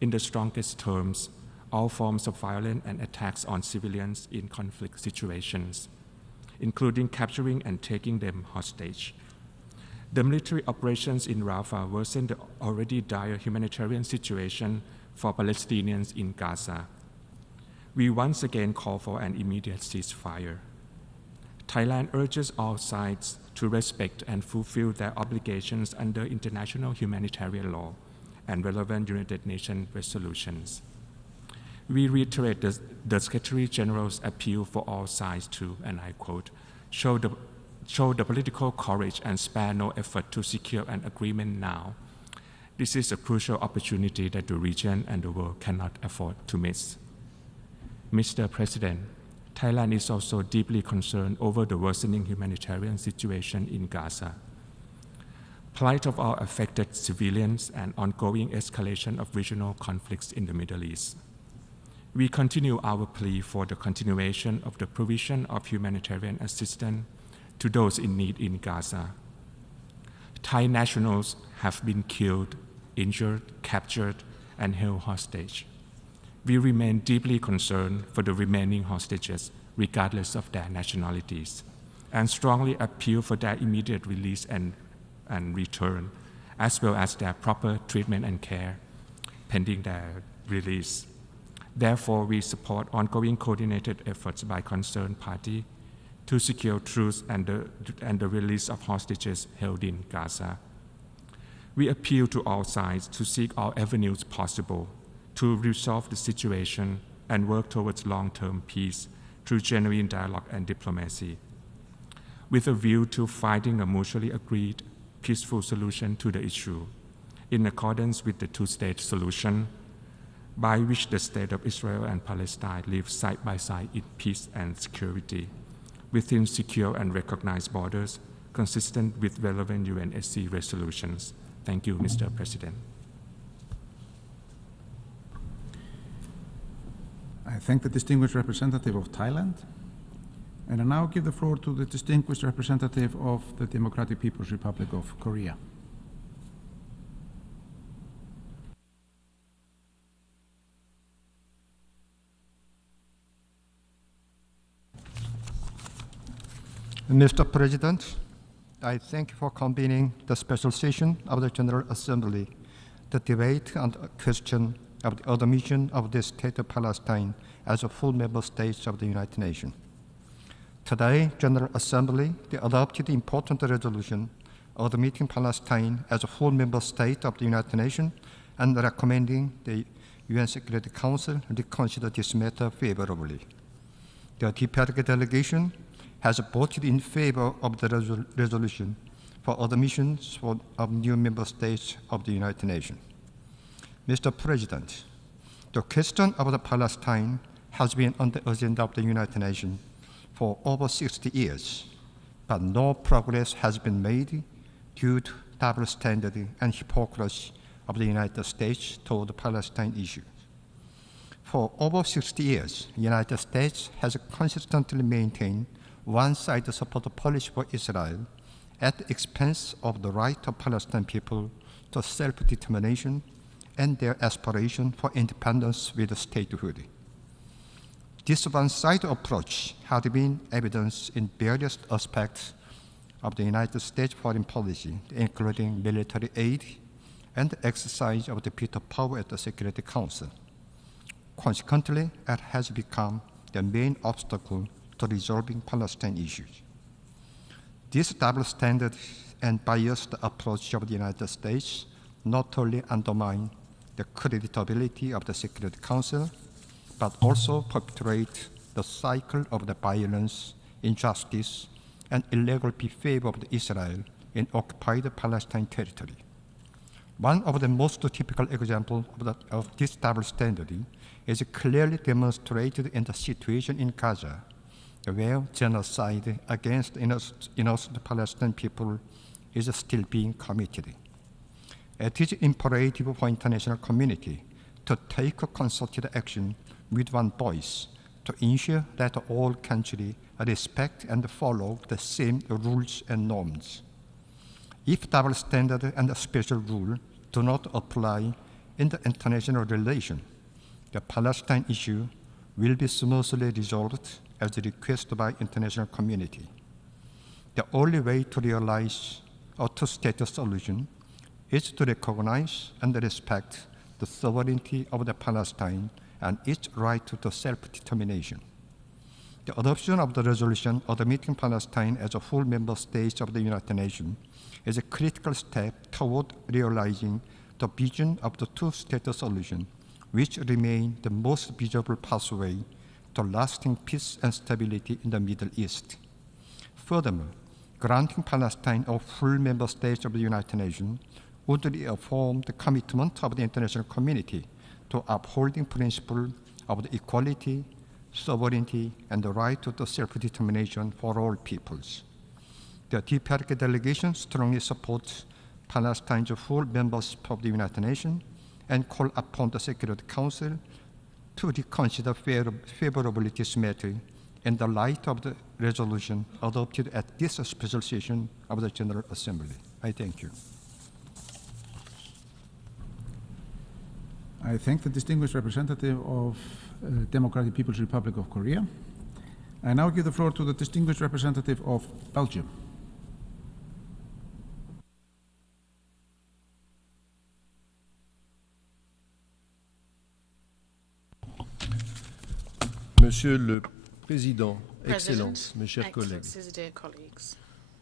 in the strongest terms all forms of violence and attacks on civilians in conflict situations, including capturing and taking them hostage. The military operations in Rafah worsened the already dire humanitarian situation for Palestinians in Gaza. We once again call for an immediate ceasefire. Thailand urges all sides to respect and fulfill their obligations under international humanitarian law and relevant United Nations resolutions. We reiterate the Secretary General's appeal for all sides to, and I quote, show the political courage and spare no effort to secure an agreement now. This is a crucial opportunity that the region and the world cannot afford to miss. Mr. President, Thailand is also deeply concerned over the worsening humanitarian situation in Gaza. Plight of our affected civilians and ongoing escalation of regional conflicts in the Middle East. We continue our plea for the continuation of the provision of humanitarian assistance to those in need in Gaza. Thai nationals have been killed, injured, captured, and held hostage. We remain deeply concerned for the remaining hostages, regardless of their nationalities, and strongly appeal for their immediate release and return, as well as their proper treatment and care pending their release. Therefore, we support ongoing coordinated efforts by concerned parties to secure truth and the release of hostages held in Gaza. We appeal to all sides to seek all avenues possible to resolve the situation and work towards long-term peace through genuine dialogue and diplomacy. with a view to finding a mutually agreed, peaceful solution to the issue, in accordance with the two-state solution, by which the State of Israel and Palestine live side by side in peace and security, within secure and recognized borders, consistent with relevant UNSC resolutions. Thank you, Mr. President. I thank the distinguished representative of Thailand, and I now give the floor to the distinguished representative of the Democratic People's Republic of Korea. Mr. President, I thank you for convening the special session of the General Assembly to debate on the question of the admission of the State of Palestine as a full member state of the United Nations. Today, General Assembly adopted important resolution admitting Palestine as a full member state of the United Nations and recommending the UN Security Council reconsider this matter favorably. The DPRK delegation has voted in favor of the resolution for admission of new member states of the United Nations. Mr. President, the question of Palestine has been on the agenda of the United Nations for over 60 years, but no progress has been made due to double standard and hypocrisy of the United States toward the Palestine issue. For over 60 years, the United States has consistently maintained one-sided support policy for Israel at the expense of the right of Palestinian people to self-determination and their aspiration for independence with statehood. This one-sided approach had been evidenced in various aspects of the United States foreign policy, including military aid and the exercise of the veto power at the Security Council. Consequently, it has become the main obstacle to resolving Palestine issues. This double standard and biased approach of the United States not only undermine the credibility of the Security Council, but also perpetuate the cycle of the violence, injustice, and illegal behavior of Israel in occupied Palestine territory. One of the most typical examples of this double standard is clearly demonstrated in the situation in Gaza, where genocide against innocent Palestinian people is still being committed. It is imperative for international community to take a concerted action with one voice to ensure that all countries respect and follow the same rules and norms. If double standard and special rule do not apply in the international relation, the Palestine issue will be smoothly resolved as requested by international community. The only way to realize a two-state solution is to recognize and respect the sovereignty of the Palestine and its right to self-determination. The adoption of the resolution admitting Palestine as a full member state of the United Nations is a critical step toward realizing the vision of the two-state solution, which remains the most visible pathway to lasting peace and stability in the Middle East. Furthermore, granting Palestine a full member state of the United Nations would reaffirm the commitment of the international community to upholding principles of the equality, sovereignty, and the right to self-determination for all peoples. The DPRK delegation strongly supports Palestine's full membership of the United Nations and call upon the Security Council to reconsider favorably this matter in the light of the resolution adopted at this special session of the General Assembly. I thank you. I thank the distinguished representative of Democratic People's Republic of Korea. I now give the floor to the distinguished representative of Belgium. Monsieur le Président, Excellences, mes chers collègues,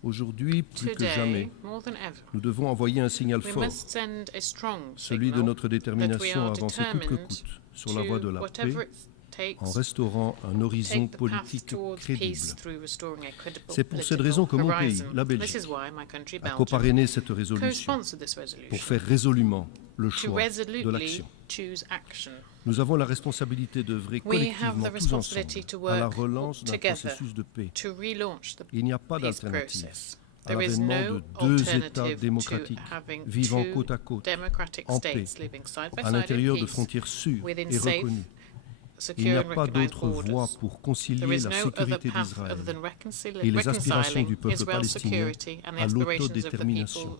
aujourd'hui, plus que jamais, nous devons envoyer un signal fort, celui de notre détermination à avancer coûte que coûte sur la voie de la paix en restaurant un horizon politique crédible. C'est pour cette raison que mon pays, la Belgique, a coparrainé cette résolution pour faire résolument le choix de l'action. Nous avons la responsabilité d'œuvrer collectivement tous ensemble à la relance d'un processus de paix. Il n'y a pas d'alternative à l'avènement de deux États démocratiques vivant côte à côte, en paix, à l'intérieur de frontières sûres et reconnues. Il n'y a pas d'autre voie pour concilier la sécurité d'Israël et les aspirations du peuple palestinien à l'autodétermination.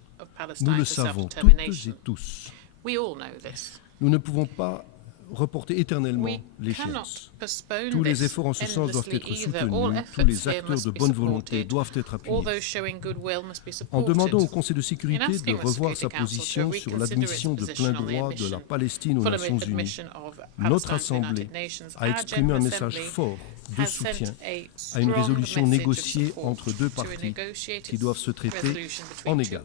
Nous le savons toutes et tous. Nous ne pouvons pas reporter éternellement l'échéance. Tous les efforts en ce sens doivent être soutenus, tous les acteurs de bonne volonté doivent être appuyés. En demandant au Conseil de sécurité de revoir sa position sur l'admission de plein droit de la Palestine aux Nations Unies, notre Assemblée a exprimé un message fort de soutien à une résolution négociée entre deux parties qui doivent se traiter en égal.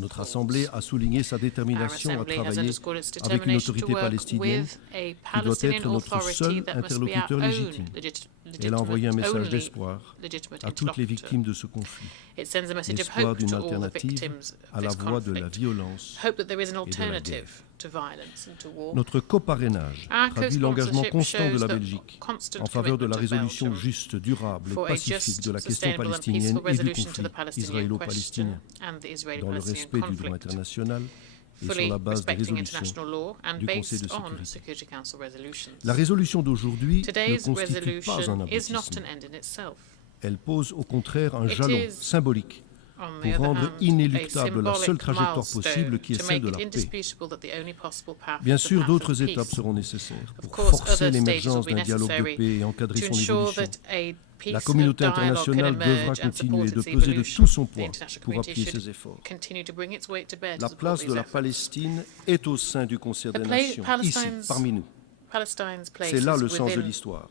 Notre Assemblée a souligné sa détermination à travailler avec une autorité palestinienne qui doit être notre seul interlocuteur légitime. Elle a envoyé un message d'espoir à toutes les victimes de ce conflit, l'espoir d'une alternative à la voie de la violence et de la guerre. Notre coparrainage traduit l'engagement constant de la Belgique en faveur de la résolution juste, durable et pacifique de la question palestinienne et du conflit israélo-palestinien, dans le respect du droit international et sur la base des résolutions du Conseil de sécurité. La résolution d'aujourd'hui ne constitue pas un aboutissement. Elle pose au contraire un jalon symbolique pour rendre inéluctable la seule trajectoire possible qui est celle de la paix. Bien sûr, d'autres étapes seront nécessaires pour forcer l'émergence d'un dialogue de paix et encadrer son évolution. La communauté internationale devra continuer de peser de tout son poids pour appuyer ces efforts. La place de la Palestine est au sein du concert des nations, ici, parmi nous. C'est là le sens de l'histoire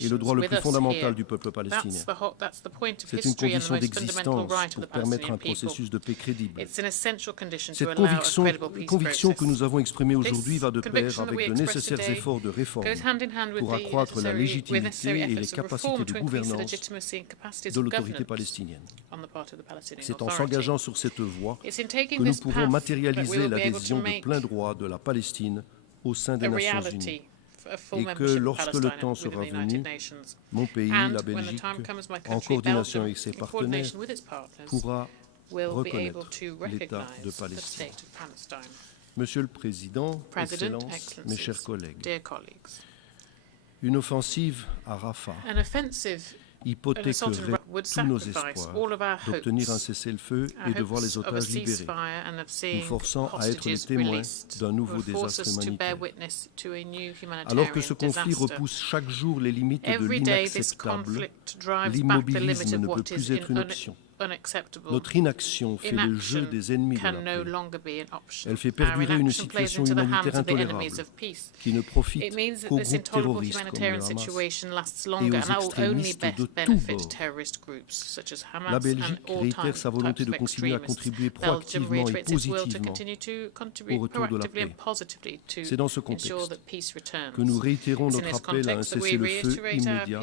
et le droit le plus fondamental du peuple palestinien. C'est une condition d'existence pour permettre un processus de paix crédible. Cette conviction que nous avons exprimée aujourd'hui va de pair avec de nécessaires efforts de réforme pour accroître la légitimité et les capacités de gouvernance de l'autorité palestinienne. C'est en s'engageant sur cette voie que nous pourrons matérialiser l'adhésion de plein droit de la Palestine au sein des Nations Unies, et que lorsque le temps sera venu, mon pays, la Belgique, en coordination avec ses partenaires, pourra reconnaître l'État de Palestine. Monsieur le Président, Excellences, mes chers collègues, une offensive à Rafah hypothéquerait tous nos espoirs d'obtenir un cessez-le-feu et de voir les otages libérés, nous forçant à être les témoins d'un nouveau désastre humanitaire. Alors que ce conflit repousse chaque jour les limites de l'inacceptable, l'immobilisme ne peut plus être une option. Notre inaction fait le jeu des ennemis de la paix. Elle fait perdurer une situation humanitaire intolérable qui ne profite qu'aux groupes terroristes comme le Hamas et aux extrémistes de tous bords. La Belgique réitère sa volonté de continuer à contribuer proactivement et positivement au retour de la paix. C'est dans ce contexte que nous réitérons notre appel à un cessez-le-feu immédiat,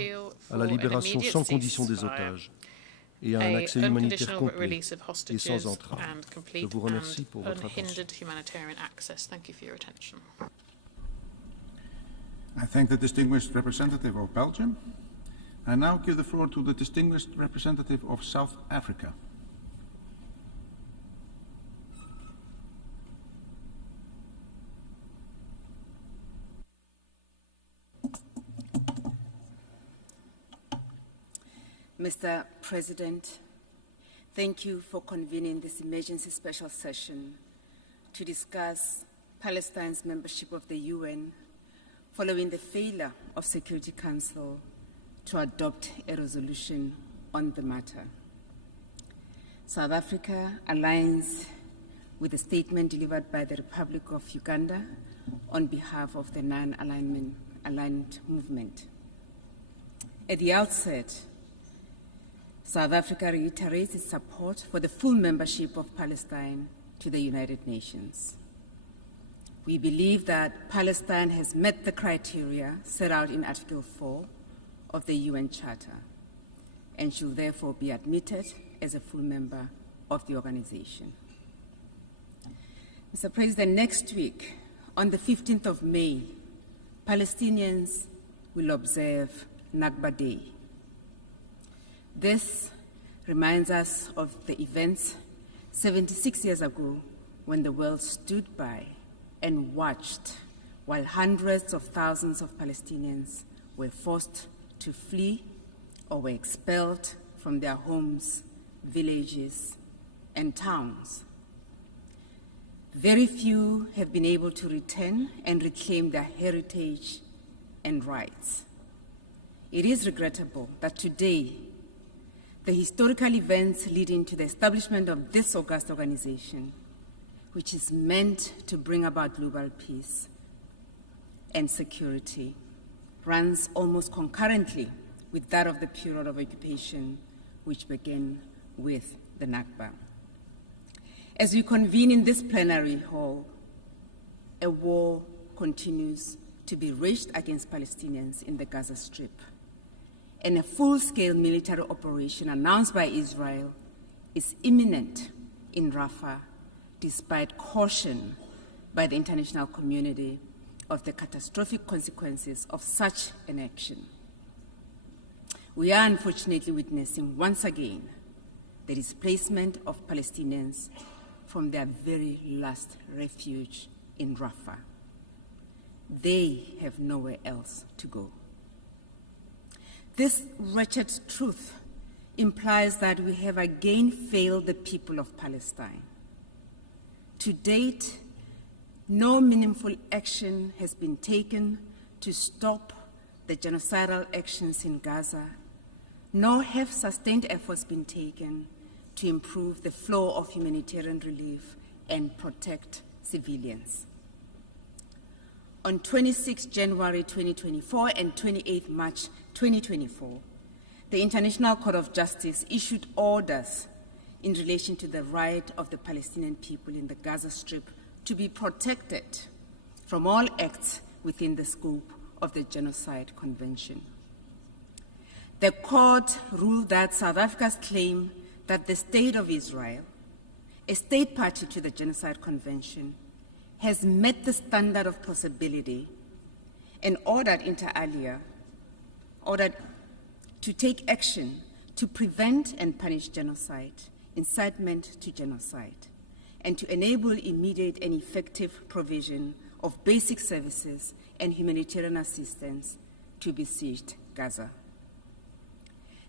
à la libération sans condition des otages et à un accès humanitaire complet et sans entrave. Je vous remercie pour votre attention. I thank the distinguished representative of Belgium. I now give the floor to the distinguished representative of South Africa. Mr. President, thank you for convening this emergency special session to discuss Palestine's membership of the UN following the failure of Security Council to adopt a resolution on the matter. South Africa aligns with the statement delivered by the Republic of Uganda on behalf of the non-aligned movement. At the outset, South Africa reiterates its support for the full membership of Palestine to the United Nations. We believe that Palestine has met the criteria set out in Article 4 of the UN Charter and should therefore be admitted as a full member of the organization. Mr. President, next week, on the 15th of May, Palestinians will observe Nakba Day. This reminds us of the events 76 years ago when the world stood by and watched while hundreds of thousands of Palestinians were forced to flee or were expelled from their homes, villages, and towns. Very few have been able to return and reclaim their heritage and rights. It is regrettable that today, the historical events leading to the establishment of this august organization, which is meant to bring about global peace and security, runs almost concurrently with that of the period of occupation, which began with the Nakba. As we convene in this plenary hall, a war continues to be waged against Palestinians in the Gaza Strip, and a full-scale military operation announced by Israel is imminent in Rafah, despite caution by the international community of the catastrophic consequences of such an action. We are unfortunately witnessing once again the displacement of Palestinians from their very last refuge in Rafah. They have nowhere else to go. This wretched truth implies that we have again failed the people of Palestine. To date, no meaningful action has been taken to stop the genocidal actions in Gaza, nor have sustained efforts been taken to improve the flow of humanitarian relief and protect civilians. On 26 January 2024 and 28 March 2024, the International Court of Justice issued orders in relation to the right of the Palestinian people in the Gaza Strip to be protected from all acts within the scope of the Genocide Convention. The court ruled that South Africa's claim that the State of Israel, a state party to the Genocide Convention, has met the standard of plausibility and ordered inter alia to take action to prevent and punish genocide, incitement to genocide, and to enable immediate and effective provision of basic services and humanitarian assistance to besieged Gaza.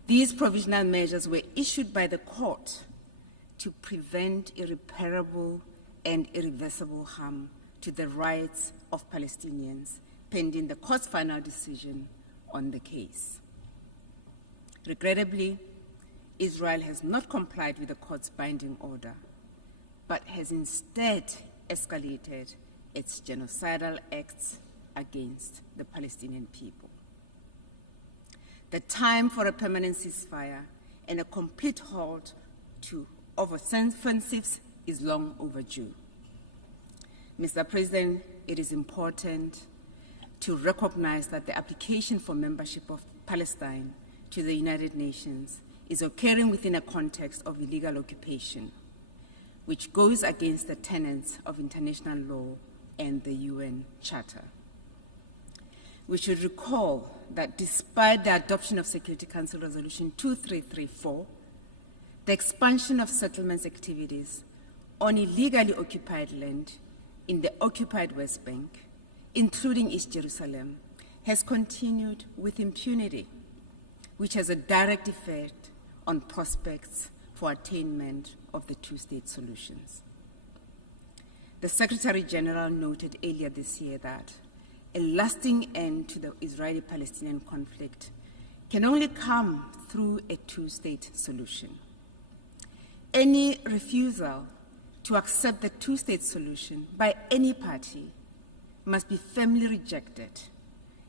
These provisional measures were issued by the court to prevent irreparable and irreversible harm to the rights of Palestinians pending the court's final decision on the case. Regrettably, Israel has not complied with the court's binding order, but has instead escalated its genocidal acts against the Palestinian people. The time for a permanent ceasefire and a complete halt to offensives is long overdue. Mr. President, it is important to recognize that the application for membership of Palestine to the United Nations is occurring within a context of illegal occupation, which goes against the tenets of international law and the UN Charter. We should recall that despite the adoption of Security Council Resolution 2334, the expansion of settlements activities on illegally occupied land in the occupied West Bank, including East Jerusalem, has continued with impunity, which has a direct effect on prospects for attainment of the two-state solutions. The Secretary General noted earlier this year that a lasting end to the Israeli-Palestinian conflict can only come through a two-state solution. Any refusal to accept the two-state solution by any party must be firmly rejected,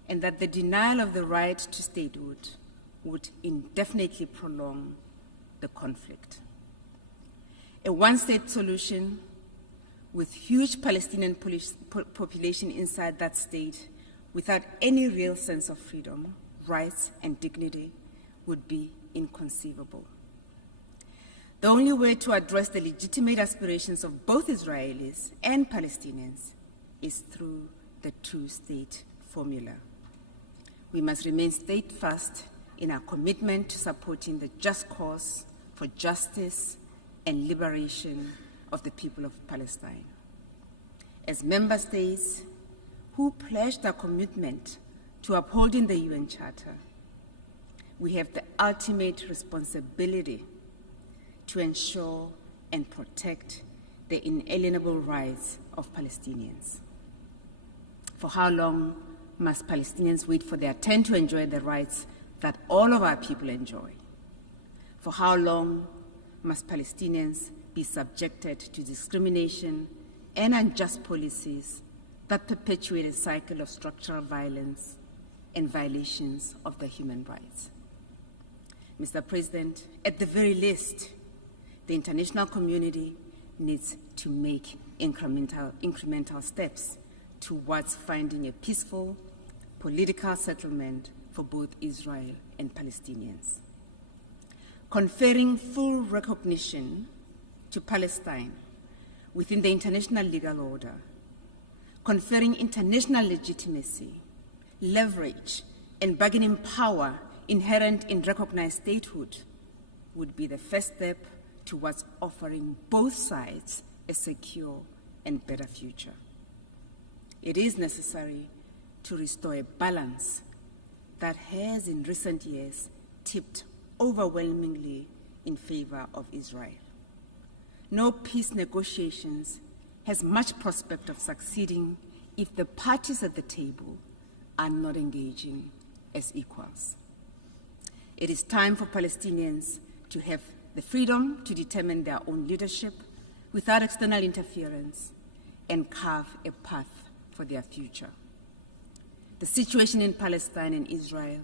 and that the denial of the right to statehood would indefinitely prolong the conflict. A one-state solution with huge Palestinian population inside that state without any real sense of freedom, rights, and dignity would be inconceivable. The only way to address the legitimate aspirations of both Israelis and Palestinians is through the two-state formula. We must remain steadfast in our commitment to supporting the just cause for justice and liberation of the people of Palestine. As member states who pledged our commitment to upholding the UN Charter, we have the ultimate responsibility to ensure and protect the inalienable rights of Palestinians. For how long must Palestinians wait for their turn to enjoy the rights that all of our people enjoy? For how long must Palestinians be subjected to discrimination and unjust policies that perpetuate a cycle of structural violence and violations of their human rights? Mr. President, at the very least, the international community needs to make incremental steps towards finding a peaceful political settlement for both Israel and Palestinians. Conferring full recognition to Palestine within the international legal order, conferring international legitimacy, leverage, and bargaining power inherent in recognized statehood would be the first step towards offering both sides a secure and better future. It is necessary to restore a balance that has in recent years tipped overwhelmingly in favor of Israel. No peace negotiations has much prospect of succeeding if the parties at the table are not engaging as equals. It is time for Palestinians to have the freedom to determine their own leadership without external interference and carve a path for their future. The situation in Palestine and Israel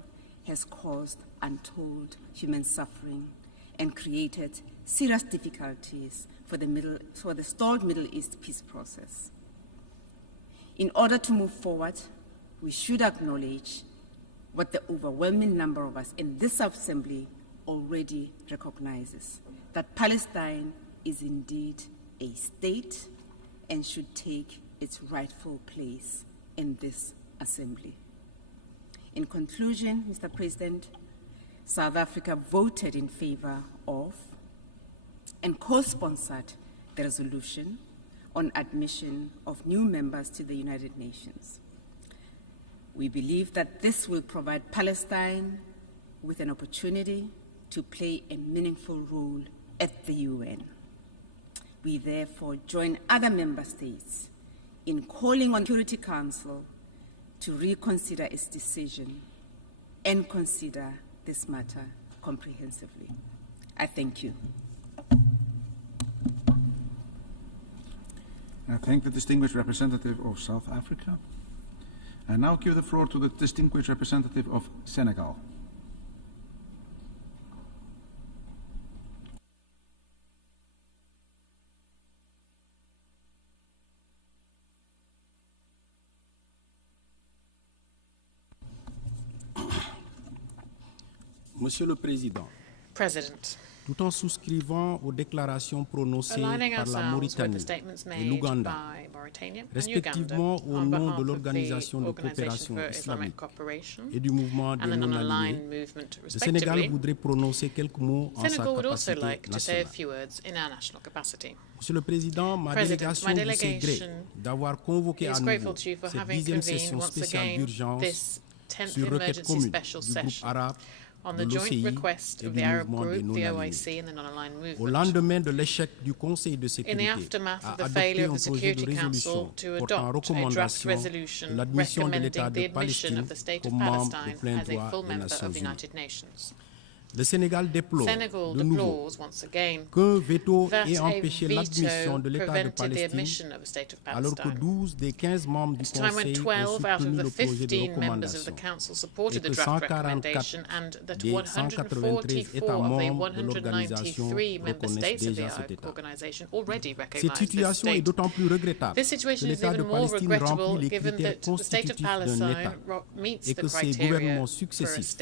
has caused untold human suffering and created serious difficulties for the stalled Middle East peace process. In order to move forward, we should acknowledge what the overwhelming number of us in this assembly already recognizes, that Palestine is indeed a state and should take its rightful place in this assembly. In conclusion, Mr. President, South Africa voted in favor of and co-sponsored the resolution on admission of new members to the United Nations. We believe that this will provide Palestine with an opportunity to play a meaningful role at the UN. We therefore join other member states in calling on the Security Council to reconsider its decision and consider this matter comprehensively. I thank you. I thank the distinguished representative of South Africa. I now give the floor to the distinguished representative of Senegal. Monsieur le Président, tout en souscrivant aux déclarations prononcées par la Mauritanie et l'Ouganda, respectivement au nom de l'Organisation de coopération islamique et du mouvement des non-alignés, le Sénégal voudrait prononcer quelques mots en sa capacité nationale. Monsieur le Président, ma délégation vous sait gré d'avoir convoqué à nouveau cette 10e session spéciale d'urgence sur requête commune du groupe arabe, de l'OCI et du mouvement des non-alignés. Au lendemain de l'échec du Conseil de sécurité à adopter un projet de résolution portant recommandation de l'admission de l'État de Palestine comme membre de plein droit des Nations Unies. Le Sénégal déplore de nouveau qu'un veto ait empêché l'admission de l'État de Palestine, alors que 12 des 15 membres du Conseil ont soutenu le projet de recommandation et que 144 des 193 États membres de l'organisation reconnaissent déjà cet État. Cette situation est d'autant plus regrettable que l'État de Palestine remplit les critères constitutifs d'un État et que ses gouvernements successifs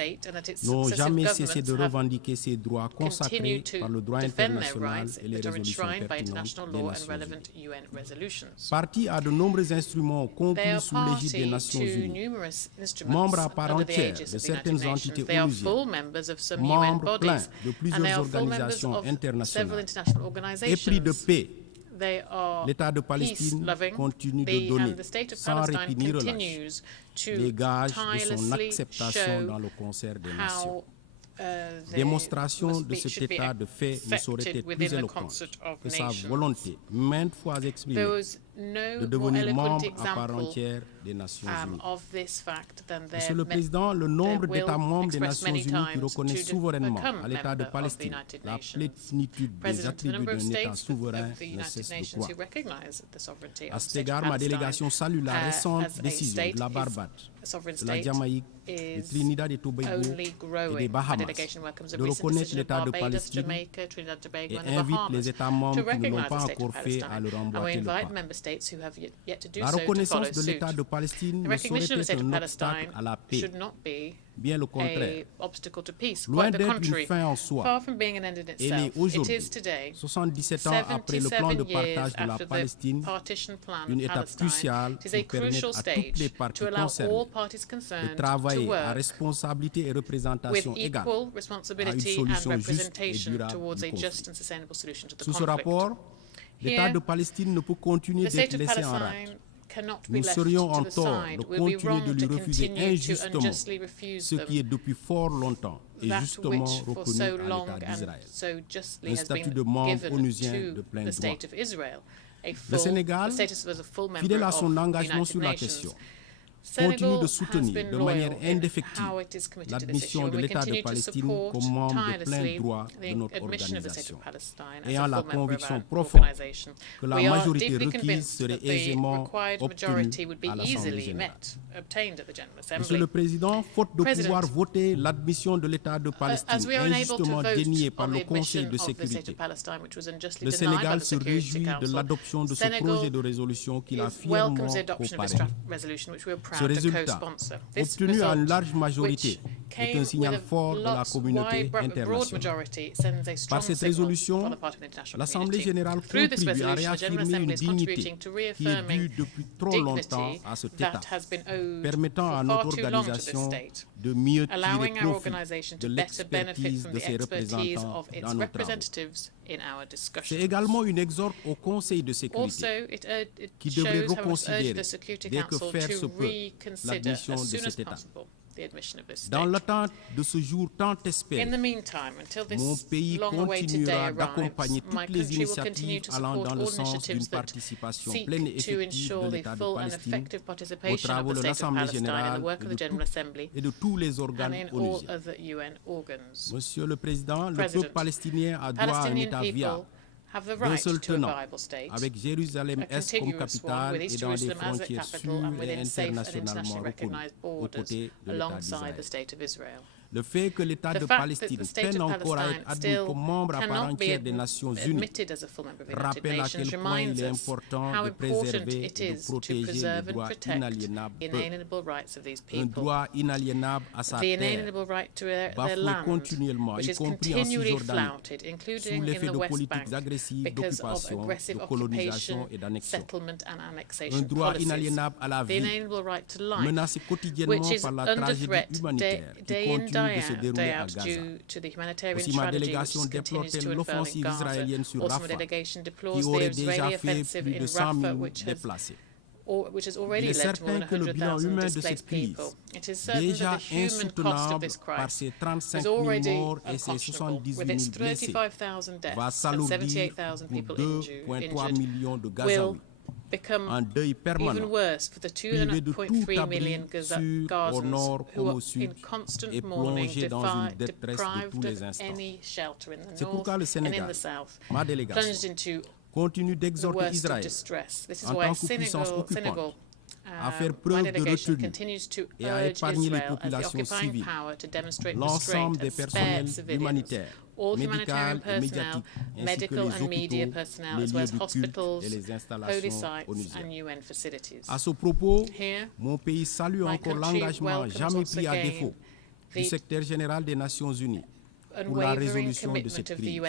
n'ont jamais cessé de revendiquer ses droits consacrés par le droit international et les résolutions pertinentes des Nations Unies. Parti à de nombreux instruments conclus sous l'égide des Nations Unies, membre à part entière de certaines entités onusiennes, membre plein de plusieurs organisations internationales, épris de paix, l'État de Palestine continue de donner, sans répit ni relâche, les gages de son acceptation dans le concert des nations. Démonstration de cet état de fait ne saurait être plus éloquente que sa volonté, maintes fois exprimée, de devenir membre à part entière des Nations Unies. Monsieur le Président, le nombre d'États membres des Nations Unies qui reconnaissent souverainement à l'État de Palestine la plénitude des attributs d'un État souverain ne cesse de croître. À cet égard, ma délégation salue la récente décision de la Barbade, de la Jamaïque, de Trinidad et Tobago et des Bahamas de reconnaître l'État de Palestine et invite les États membres qui ne l'ont pas encore fait à leur emboîter le pas. La reconnaissance de l'État de Palestine ne saurait être un obstacle à la paix, bien le contraire. Loin d'être une fin en soi, elle est aujourd'hui, 77 ans après le plan de partage de la Palestine, une étape cruciale pour permettre à toutes les parties concernées de travailler à responsabilité et représentation égale à une solution juste et durable du conflit. Sous ce rapport, l'État de Palestine ne peut continuer d'être laissé en rade. Nous serions en tort de continuer de lui refuser injustement ce qui est depuis fort longtemps et justement reconnu à l'État d'Israël, le statut de membre onusien de plein droit. Le Sénégal, fidèle à son engagement sur la question, continue de soutenir de manière indéfectible l'admission de l'État de Palestine comme membre de plein droit de notre organisation, ayant la conviction profonde que la majorité requise serait aisément obtenue à l'Assemblée générale. Monsieur le Président, faute de pouvoir voter l'admission de l'État de Palestine injustement déniée par le Conseil de sécurité, le Sénégal se réjouit de l'adoption de ce projet de résolution qu'il a fièrement coparrainé. Ce résultat, obtenu à une large majorité, est un signal fort de la communauté internationale. Par cette résolution, l'Assemblée générale contribue à réaffirmer une dignité qui est due depuis trop longtemps à cet État, permettant à notre organisation de mieux tirer profit de l'expertise de ses représentants dans nos travaux. C'est également une exhorte au Conseil de sécurité qui devrait reconsidérer, dès que faire se peut, l'admission de cet État. Dans l'attente de ce jour tant espéré, mon pays continuera d'accompagner toutes les initiatives allant dans le sens d'une participation pleine et effective de l'État de Palestine aux travaux de l'Assemblée générale et de tous les organes onusiens. Monsieur le Président, le peuple palestinien a droit à un État viable, d'un seul tenant, avec Jérusalem-Est comme capitale et dans des frontières sûres et internationalement reconnues, aux côtés de l'État d'Israël. Le fait que l'État de Palestine peine encore à être admis comme membre à part entière des Nations Unies rappelle à quel point il est important de préserver et de protéger le droit inaliénable un droit inaliénable à sa terre, bafoué continuellement, y compris en Cisjordanie, sous l'effet de politiques agressives d'occupation, de colonisation et d'annexion. Un droit inaliénable à la vie, menacé quotidiennement par la tragédie humanitaire qui continue de se dérouler à Gaza. Aussi, ma délégation déplore-t-elle l'offensive israélienne sur Rafah, qui aurait déjà fait plus de 100 000 déplacés. Il est certain que le bilan humain de cette crise, déjà insoutenable par ses 35 000 morts et ses 78 000 blessés, va s'alourdir pour 2,3 millions de Gazaouis, un deuil permanent, privé de tout abri sûr au nord comme au sud et plongé dans une détresse de tous les instants. C'est pourquoi le Sénégal, ma délégation, continue d'exhorter Israël, en tant que puissance occupante, à faire preuve de retenue et à épargner les populations civiles, l'ensemble des personnels humanitaires, médical et médiatique, ainsi que les hôpitaux, les lieux de culte et les installations onusiennes. À ce propos, mon pays salue encore l'engagement jamais pris à défaut du secrétaire général des Nations Unies pour la résolution de cette crise.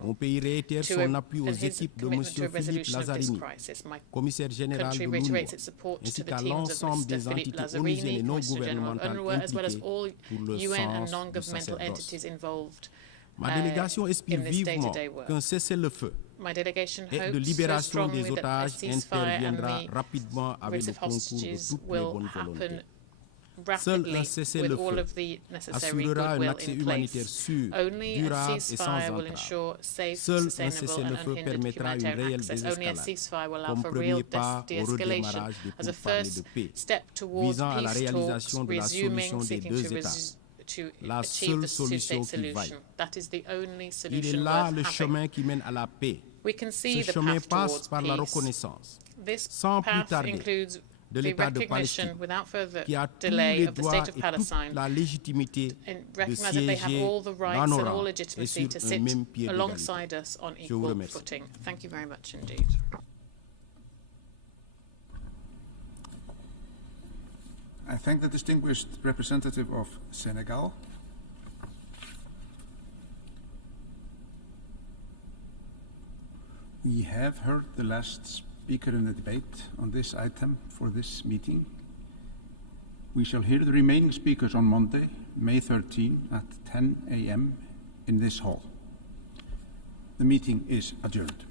Mon pays réitère son appui aux équipes de M. Philippe Lazzarini, commissaire général de l'UNGA, ainsi qu'à l'ensemble des entités onusiennes et non gouvernementales impliquées pour le sens du sacerdoce. Ma délégation espère vivement qu'un cessez-le-feu et de libération des otages interviendra rapidement avec le concours de toutes les bonnes volontés. Seul un cessez-le-feu assurera un accès humanitaire sûr, durable et sans entrave. Seul un cessez-le-feu permettra une réelle désescalade, comme premier pas au redémarrage des pourparlers de paix, visant à la réalisation de la solution des deux États. La seule solution qui vaille. Il est là le chemin qui mène à la paix. Ce chemin passe par la reconnaissance, sans plus tarder, de l'État de Palestine, qui a tous les droits et toute la légitimité de siéger dans nos rangs et sur un même pied d'égalité. Je vous remercie. I thank the distinguished representative of Senegal. We have heard the last speaker in the debate on this item for this meeting. We shall hear the remaining speakers on Monday, May 13 at 10 a.m. in this hall. The meeting is adjourned.